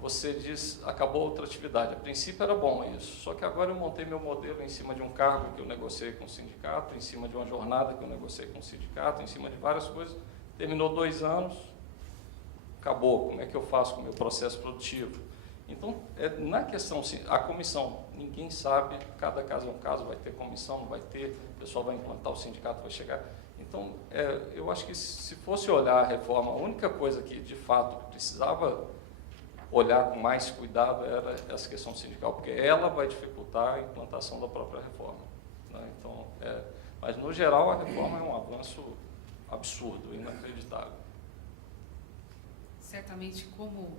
você diz, acabou outra atividade. A princípio era bom isso, só que agora eu montei meu modelo em cima de um cargo que eu negociei com o sindicato, em cima de uma jornada que eu negociei com o sindicato, em cima de várias coisas. Terminou 2 anos, acabou. Como é que eu faço com o meu processo produtivo? Então, na questão, a comissão, ninguém sabe, cada caso é um caso, vai ter comissão, não vai ter, o pessoal vai implantar, o sindicato vai chegar. Então, eu acho que se fosse olhar a reforma, a única coisa que, de fato, precisava olhar com mais cuidado era essa questão sindical, porque ela vai dificultar a implantação da própria reforma, né? Então, mas, no geral, a reforma é um avanço absurdo, inacreditável. Certamente, como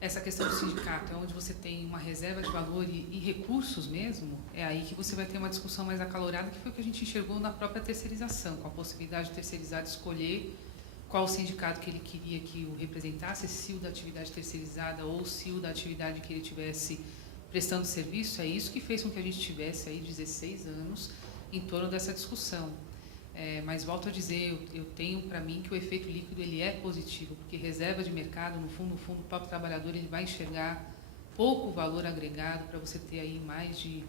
essa questão do sindicato é onde você tem uma reserva de valor e recursos mesmo, é aí que você vai ter uma discussão mais acalorada, que foi o que a gente enxergou na própria terceirização, com a possibilidade de terceirizado escolher qual o sindicato que ele queria que o representasse, se o da atividade terceirizada ou se o da atividade que ele tivesse prestando serviço. É isso que fez com que a gente tivesse aí 16 anos em torno dessa discussão. Mas volto a dizer, eu tenho para mim que o efeito líquido ele é positivo, porque reserva de mercado, no fundo, o próprio trabalhador ele vai enxergar pouco valor agregado para você ter aí mais de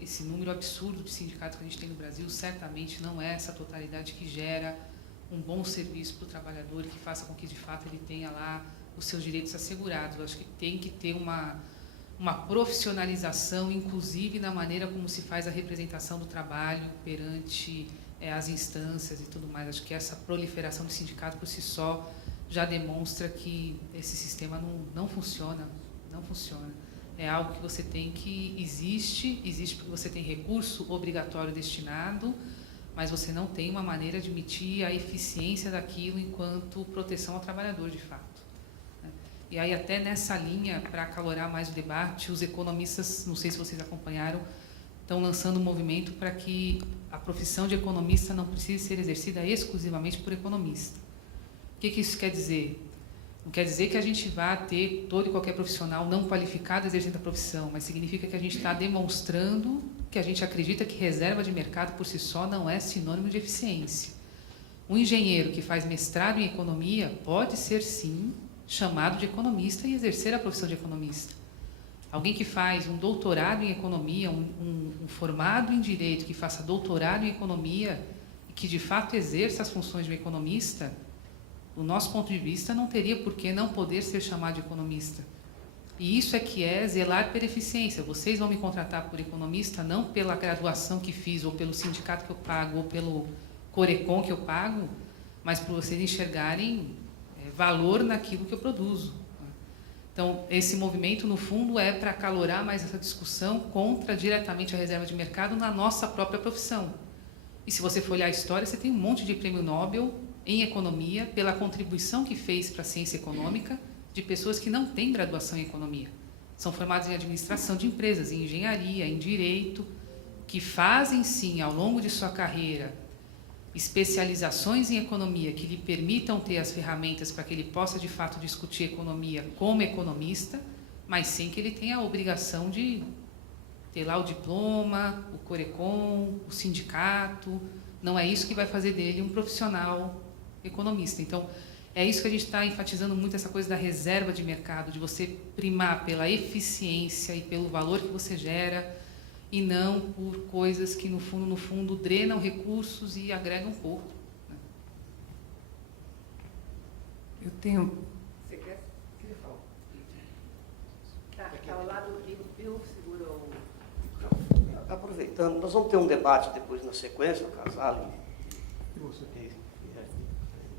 esse número absurdo de sindicatos que a gente tem no Brasil. Certamente não é essa totalidade que gera um bom serviço para o trabalhador e que faça com que, de fato, ele tenha lá os seus direitos assegurados. Eu acho que tem que ter uma profissionalização, inclusive na maneira como se faz a representação do trabalho perante as instâncias e tudo mais. Acho que essa proliferação do sindicato por si só já demonstra que esse sistema não funciona, não funciona. É algo que você tem que existe porque você tem recurso obrigatório destinado, mas você não tem uma maneira de medir a eficiência daquilo enquanto proteção ao trabalhador, de fato. E aí, até nessa linha, para acalorar mais o debate, os economistas, não sei se vocês acompanharam, estão lançando um movimento para que a profissão de economista não precise ser exercida exclusivamente por economista. O que isso quer dizer? Não quer dizer que a gente vá ter todo e qualquer profissional não qualificado exercendo a profissão, mas significa que a gente está demonstrando que a gente acredita que reserva de mercado por si só não é sinônimo de eficiência. Um engenheiro que faz mestrado em economia pode ser, sim, chamado de economista e exercer a profissão de economista. Alguém que faz um doutorado em economia, um formado em direito que faça doutorado em economia e que de fato exerça as funções de um economista, do nosso ponto de vista, não teria por que não poder ser chamado de economista. E isso é que é zelar pela eficiência. Vocês vão me contratar por economista não pela graduação que fiz, ou pelo sindicato que eu pago, ou pelo Corecon que eu pago, mas por vocês enxergarem valor naquilo que eu produzo. Então, esse movimento, no fundo, é para acalorar mais essa discussão contra diretamente a reserva de mercado na nossa própria profissão. E se você for olhar a história, você tem um monte de prêmio Nobel em economia pela contribuição que fez para a ciência econômica de pessoas que não têm graduação em economia. São formadas em administração de empresas, em engenharia, em direito, que fazem, sim, ao longo de sua carreira, especializações em economia que lhe permitam ter as ferramentas para que ele possa, de fato, discutir economia como economista, mas sem que ele tenha a obrigação de ter lá o diploma, o Corecon, o sindicato. Não é isso que vai fazer dele um profissional economista. Então, é isso que a gente está enfatizando muito, essa coisa da reserva de mercado, de você primar pela eficiência e pelo valor que você gera, e não por coisas que, no fundo, drenam recursos e agregam pouco. Né? Eu tenho... Você quer falar? Tá ao lado do Bill, segura o... Aproveitando, nós vamos ter um debate depois na sequência, o Casale e você,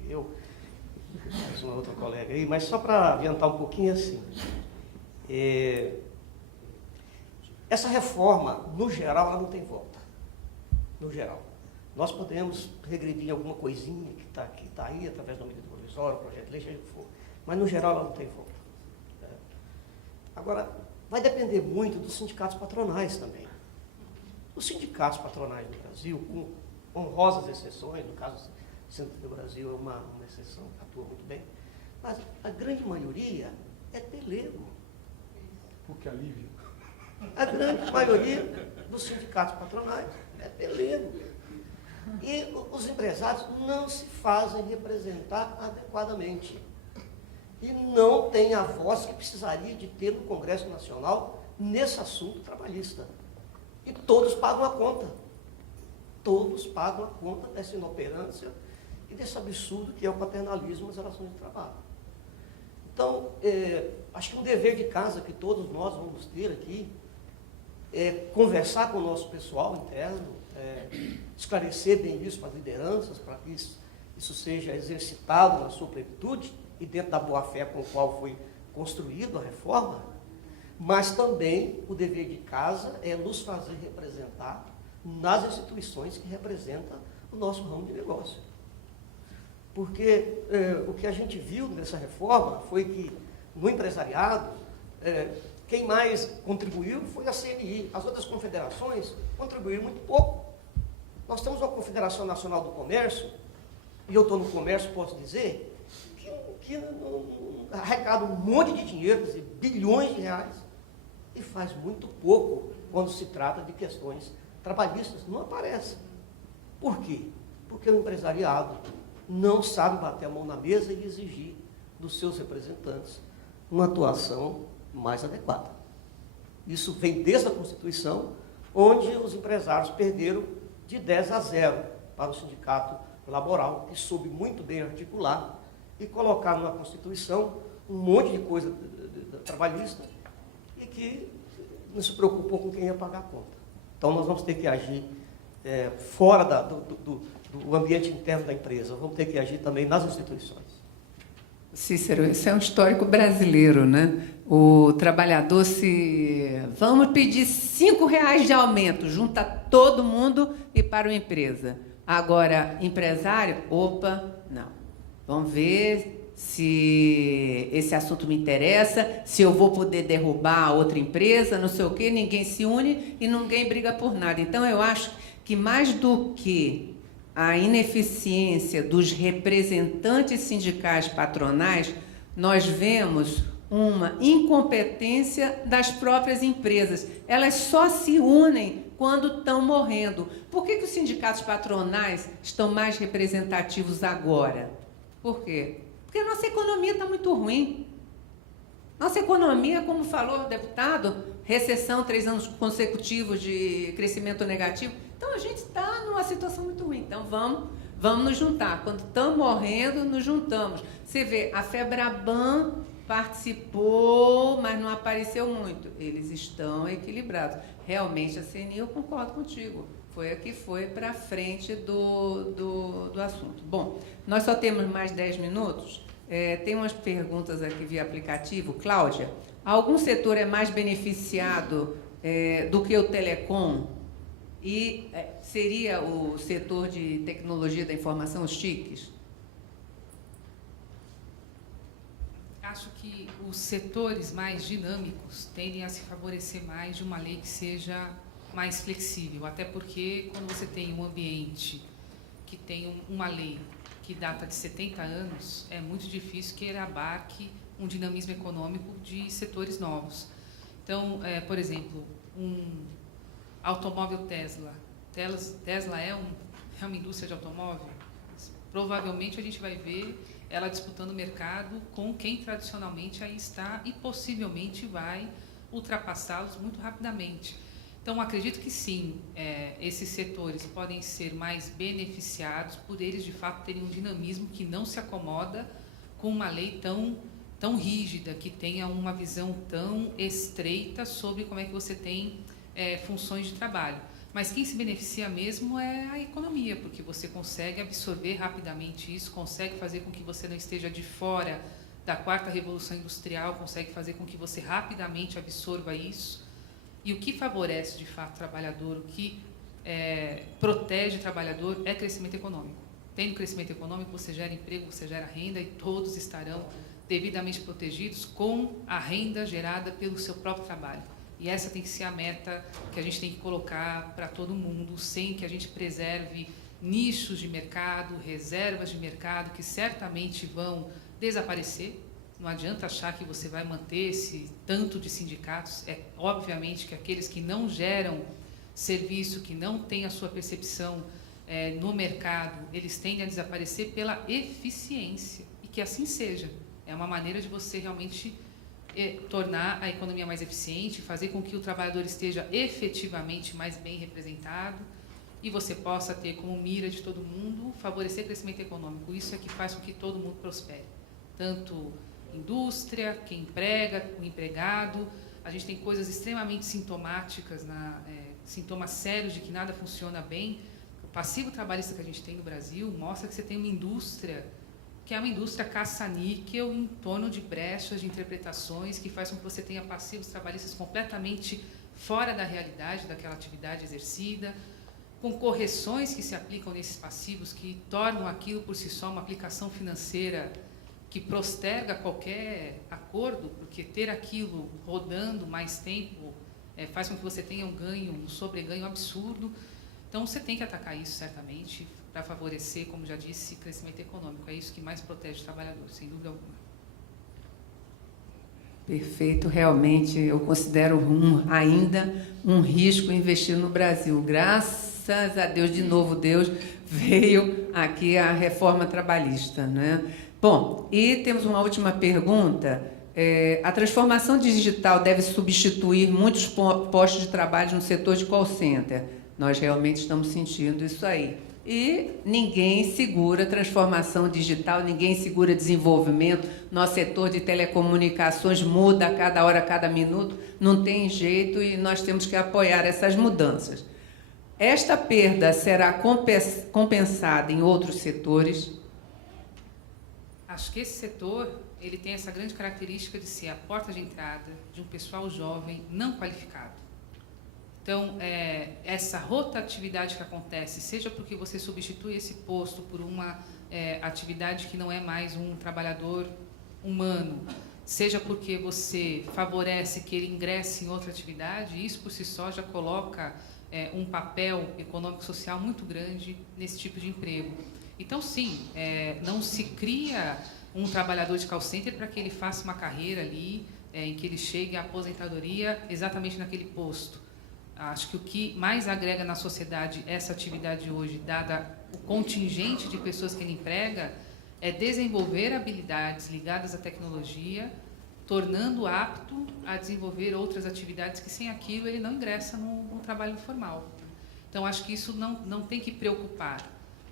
eu, mais uma outra colega aí, mas só para adiantar um pouquinho assim. Essa reforma, no geral, ela não tem volta. No geral. Nós podemos regredir em alguma coisinha que está aí, através da medida provisória, projeto de lei, seja o que for. Mas, no geral, ela não tem volta. Agora, vai depender muito dos sindicatos patronais também. Os sindicatos patronais no Brasil, com honrosas exceções, no caso do Centro do Brasil é uma exceção, atua muito bem, mas a grande maioria é pelego. Porque alívio. A grande maioria dos sindicatos patronais é pelego. E os empresários não se fazem representar adequadamente. e não tem a voz que precisaria de ter no Congresso Nacional nesse assunto trabalhista. E todos pagam a conta. Todos pagam a conta dessa inoperância e desse absurdo que é o paternalismo nas relações de trabalho. Então, acho que um dever de casa que todos nós vamos ter aqui é conversar com o nosso pessoal interno, esclarecer bem isso para as lideranças, para que isso seja exercitado na sua plenitude e dentro da boa-fé com a qual foi construída a reforma, mas também o dever de casa é nos fazer representar nas instituições que representam o nosso ramo de negócio. Porque o que a gente viu nessa reforma foi que, no empresariado, quem mais contribuiu foi a CNI. As outras confederações contribuíram muito pouco. Nós temos uma Confederação Nacional do Comércio, e eu estou no comércio, posso dizer, que arrecada um monte de dinheiro, quer dizer, bilhões de reais, e faz muito pouco quando se trata de questões trabalhistas. Não aparece. Por quê? Porque o empresariado não sabe bater a mão na mesa e exigir dos seus representantes uma atuação mais adequada. Isso vem desde a Constituição, onde os empresários perderam de 10-0 para o sindicato laboral, que soube muito bem articular e colocar na Constituição um monte de coisa trabalhista e que não se preocupou com quem ia pagar a conta. Então, nós vamos ter que agir fora do ambiente interno da empresa, vamos ter que agir também nas instituições. Cícero, isso é um histórico brasileiro, né? O trabalhador vamos pedir R$5 de aumento, junta todo mundo e para uma empresa. Agora, empresário, não. Vamos ver se esse assunto me interessa, se eu vou poder derrubar a outra empresa, não sei o quê, ninguém se une e ninguém briga por nada. Então, eu acho que mais do que a ineficiência dos representantes sindicais patronais, nós vemos uma incompetência das próprias empresas. Elas só se unem quando estão morrendo. Por que os sindicatos patronais estão mais representativos agora? Por quê? Porque a nossa economia está muito ruim. Nossa economia, como falou o deputado, recessão, 3 anos consecutivos de crescimento negativo. Então, a gente está numa situação muito ruim. Então, vamos nos juntar. Quando estão morrendo, nos juntamos. Você vê, a FEBRABAN participou, mas não apareceu muito. Eles estão equilibrados. Realmente, a CNI, eu concordo contigo, foi a que foi para frente do assunto. Bom, nós só temos mais 10 minutos. Tem umas perguntas aqui via aplicativo. Cláudia, algum setor é mais beneficiado do que o telecom? E seria o setor de tecnologia da informação, os TICs? Acho que os setores mais dinâmicos tendem a se favorecer mais de uma lei que seja mais flexível, até porque quando você tem um ambiente que tem uma lei que data de 70 anos, é muito difícil que ele abarque um dinamismo econômico de setores novos. Então, por exemplo, um automóvel Tesla. Tesla é uma indústria de automóvel? Provavelmente a gente vai ver ela disputando o mercado com quem tradicionalmente aí está e possivelmente vai ultrapassá-los muito rapidamente. Então, acredito que sim, esses setores podem ser mais beneficiados por eles, de fato, terem um dinamismo que não se acomoda com uma lei tão rígida, que tenha uma visão tão estreita sobre como é que você tem funções de trabalho. Mas quem se beneficia mesmo é a economia, porque você consegue absorver rapidamente isso, consegue fazer com que você não esteja de fora da 4ª Revolução Industrial, consegue fazer com que você rapidamente absorva isso. E o que favorece, de fato, o trabalhador, o que protege o trabalhador é crescimento econômico. Tendo crescimento econômico, você gera emprego, você gera renda e todos estarão devidamente protegidos com a renda gerada pelo seu próprio trabalho. E essa tem que ser a meta que a gente tem que colocar para todo mundo, sem que a gente preserve nichos de mercado, reservas de mercado, que certamente vão desaparecer. Não adianta achar que você vai manter esse tanto de sindicatos. Obviamente que aqueles que não geram serviço, que não têm a sua percepção no mercado, eles tendem a desaparecer pela eficiência. E que assim seja. É uma maneira de você realmente tornar a economia mais eficiente, fazer com que o trabalhador esteja efetivamente mais bem representado e você possa ter como mira de todo mundo favorecer o crescimento econômico. Isso é que faz com que todo mundo prospere. Tanto indústria, quem emprega, o empregado. A gente tem coisas extremamente sintomáticas, sintomas sérios de que nada funciona bem. O passivo trabalhista que a gente tem no Brasil mostra que você tem uma indústria que é uma indústria caça-níquel em torno de brechas de interpretações que faz com que você tenha passivos trabalhistas completamente fora da realidade daquela atividade exercida, com correções que se aplicam nesses passivos que tornam aquilo por si só uma aplicação financeira que posterga qualquer acordo, porque ter aquilo rodando mais tempo faz com que você tenha um ganho, um sobreganho absurdo. Então, você tem que atacar isso, certamente, para favorecer, como já disse, crescimento econômico. É isso que mais protege o trabalhador, sem dúvida alguma. Perfeito. Realmente, eu considero ainda um risco investir no Brasil. Graças a Deus, de novo, Deus veio aqui a reforma trabalhista, né? Bom, e temos uma última pergunta. A transformação digital deve substituir muitos postos de trabalho no setor de call center. Nós realmente estamos sentindo isso aí. E ninguém segura transformação digital, ninguém segura desenvolvimento. Nosso setor de telecomunicações muda a cada hora, a cada minuto, não tem jeito e nós temos que apoiar essas mudanças. Esta perda será compensada em outros setores? Acho que esse setor ele tem essa grande característica de ser a porta de entrada de um pessoal jovem não qualificado. Então, essa rotatividade que acontece, seja porque você substitui esse posto por uma atividade que não é mais um trabalhador humano, seja porque você favorece que ele ingresse em outra atividade, isso por si só já coloca um papel econômico-social muito grande nesse tipo de emprego. Então, sim, não se cria um trabalhador de call center para que ele faça uma carreira ali, em que ele chegue à aposentadoria exatamente naquele posto. Acho que o que mais agrega na sociedade essa atividade hoje, dada o contingente de pessoas que ele emprega, é desenvolver habilidades ligadas à tecnologia, tornando apto a desenvolver outras atividades que, sem aquilo, ele não ingressa no trabalho formal. Então, acho que isso não tem que preocupar.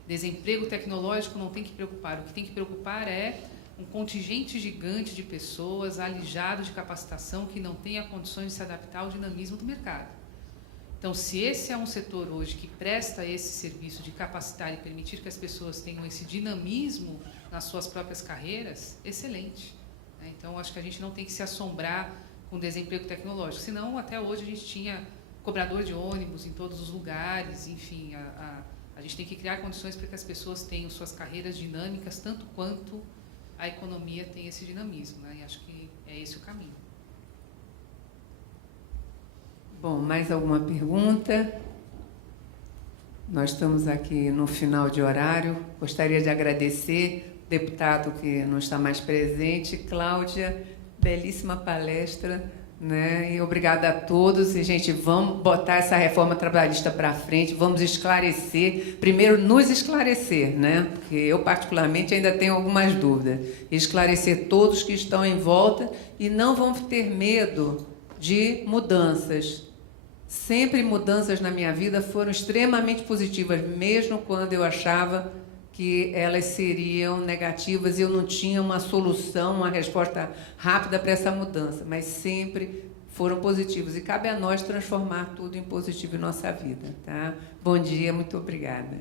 Desemprego tecnológico não tem que preocupar. O que tem que preocupar é um contingente gigante de pessoas alijado de capacitação que não tenha condições de se adaptar ao dinamismo do mercado. Então, se esse é um setor hoje que presta esse serviço de capacitar e permitir que as pessoas tenham esse dinamismo nas suas próprias carreiras, excelente. Então, acho que a gente não tem que se assombrar com desemprego tecnológico, senão até hoje a gente tinha cobrador de ônibus em todos os lugares, enfim, a gente tem que criar condições para que as pessoas tenham suas carreiras dinâmicas, tanto quanto a economia tem esse dinamismo, né? E acho que é esse o caminho. Bom, mais alguma pergunta? Nós estamos aqui no final de horário. Gostaria de agradecer o deputado que não está mais presente, Cláudia, belíssima palestra, né? E obrigada a todos. E, gente, vamos botar essa reforma trabalhista para frente, vamos esclarecer, primeiro nos esclarecer, né? Porque eu, particularmente, ainda tenho algumas dúvidas. Esclarecer todos que estão em volta e não vamos ter medo de mudanças. Sempre mudanças na minha vida foram extremamente positivas, mesmo quando eu achava que elas seriam negativas e eu não tinha uma solução, uma resposta rápida para essa mudança, mas sempre foram positivas. E cabe a nós transformar tudo em positivo em nossa vida. Tá? Bom dia, muito obrigada.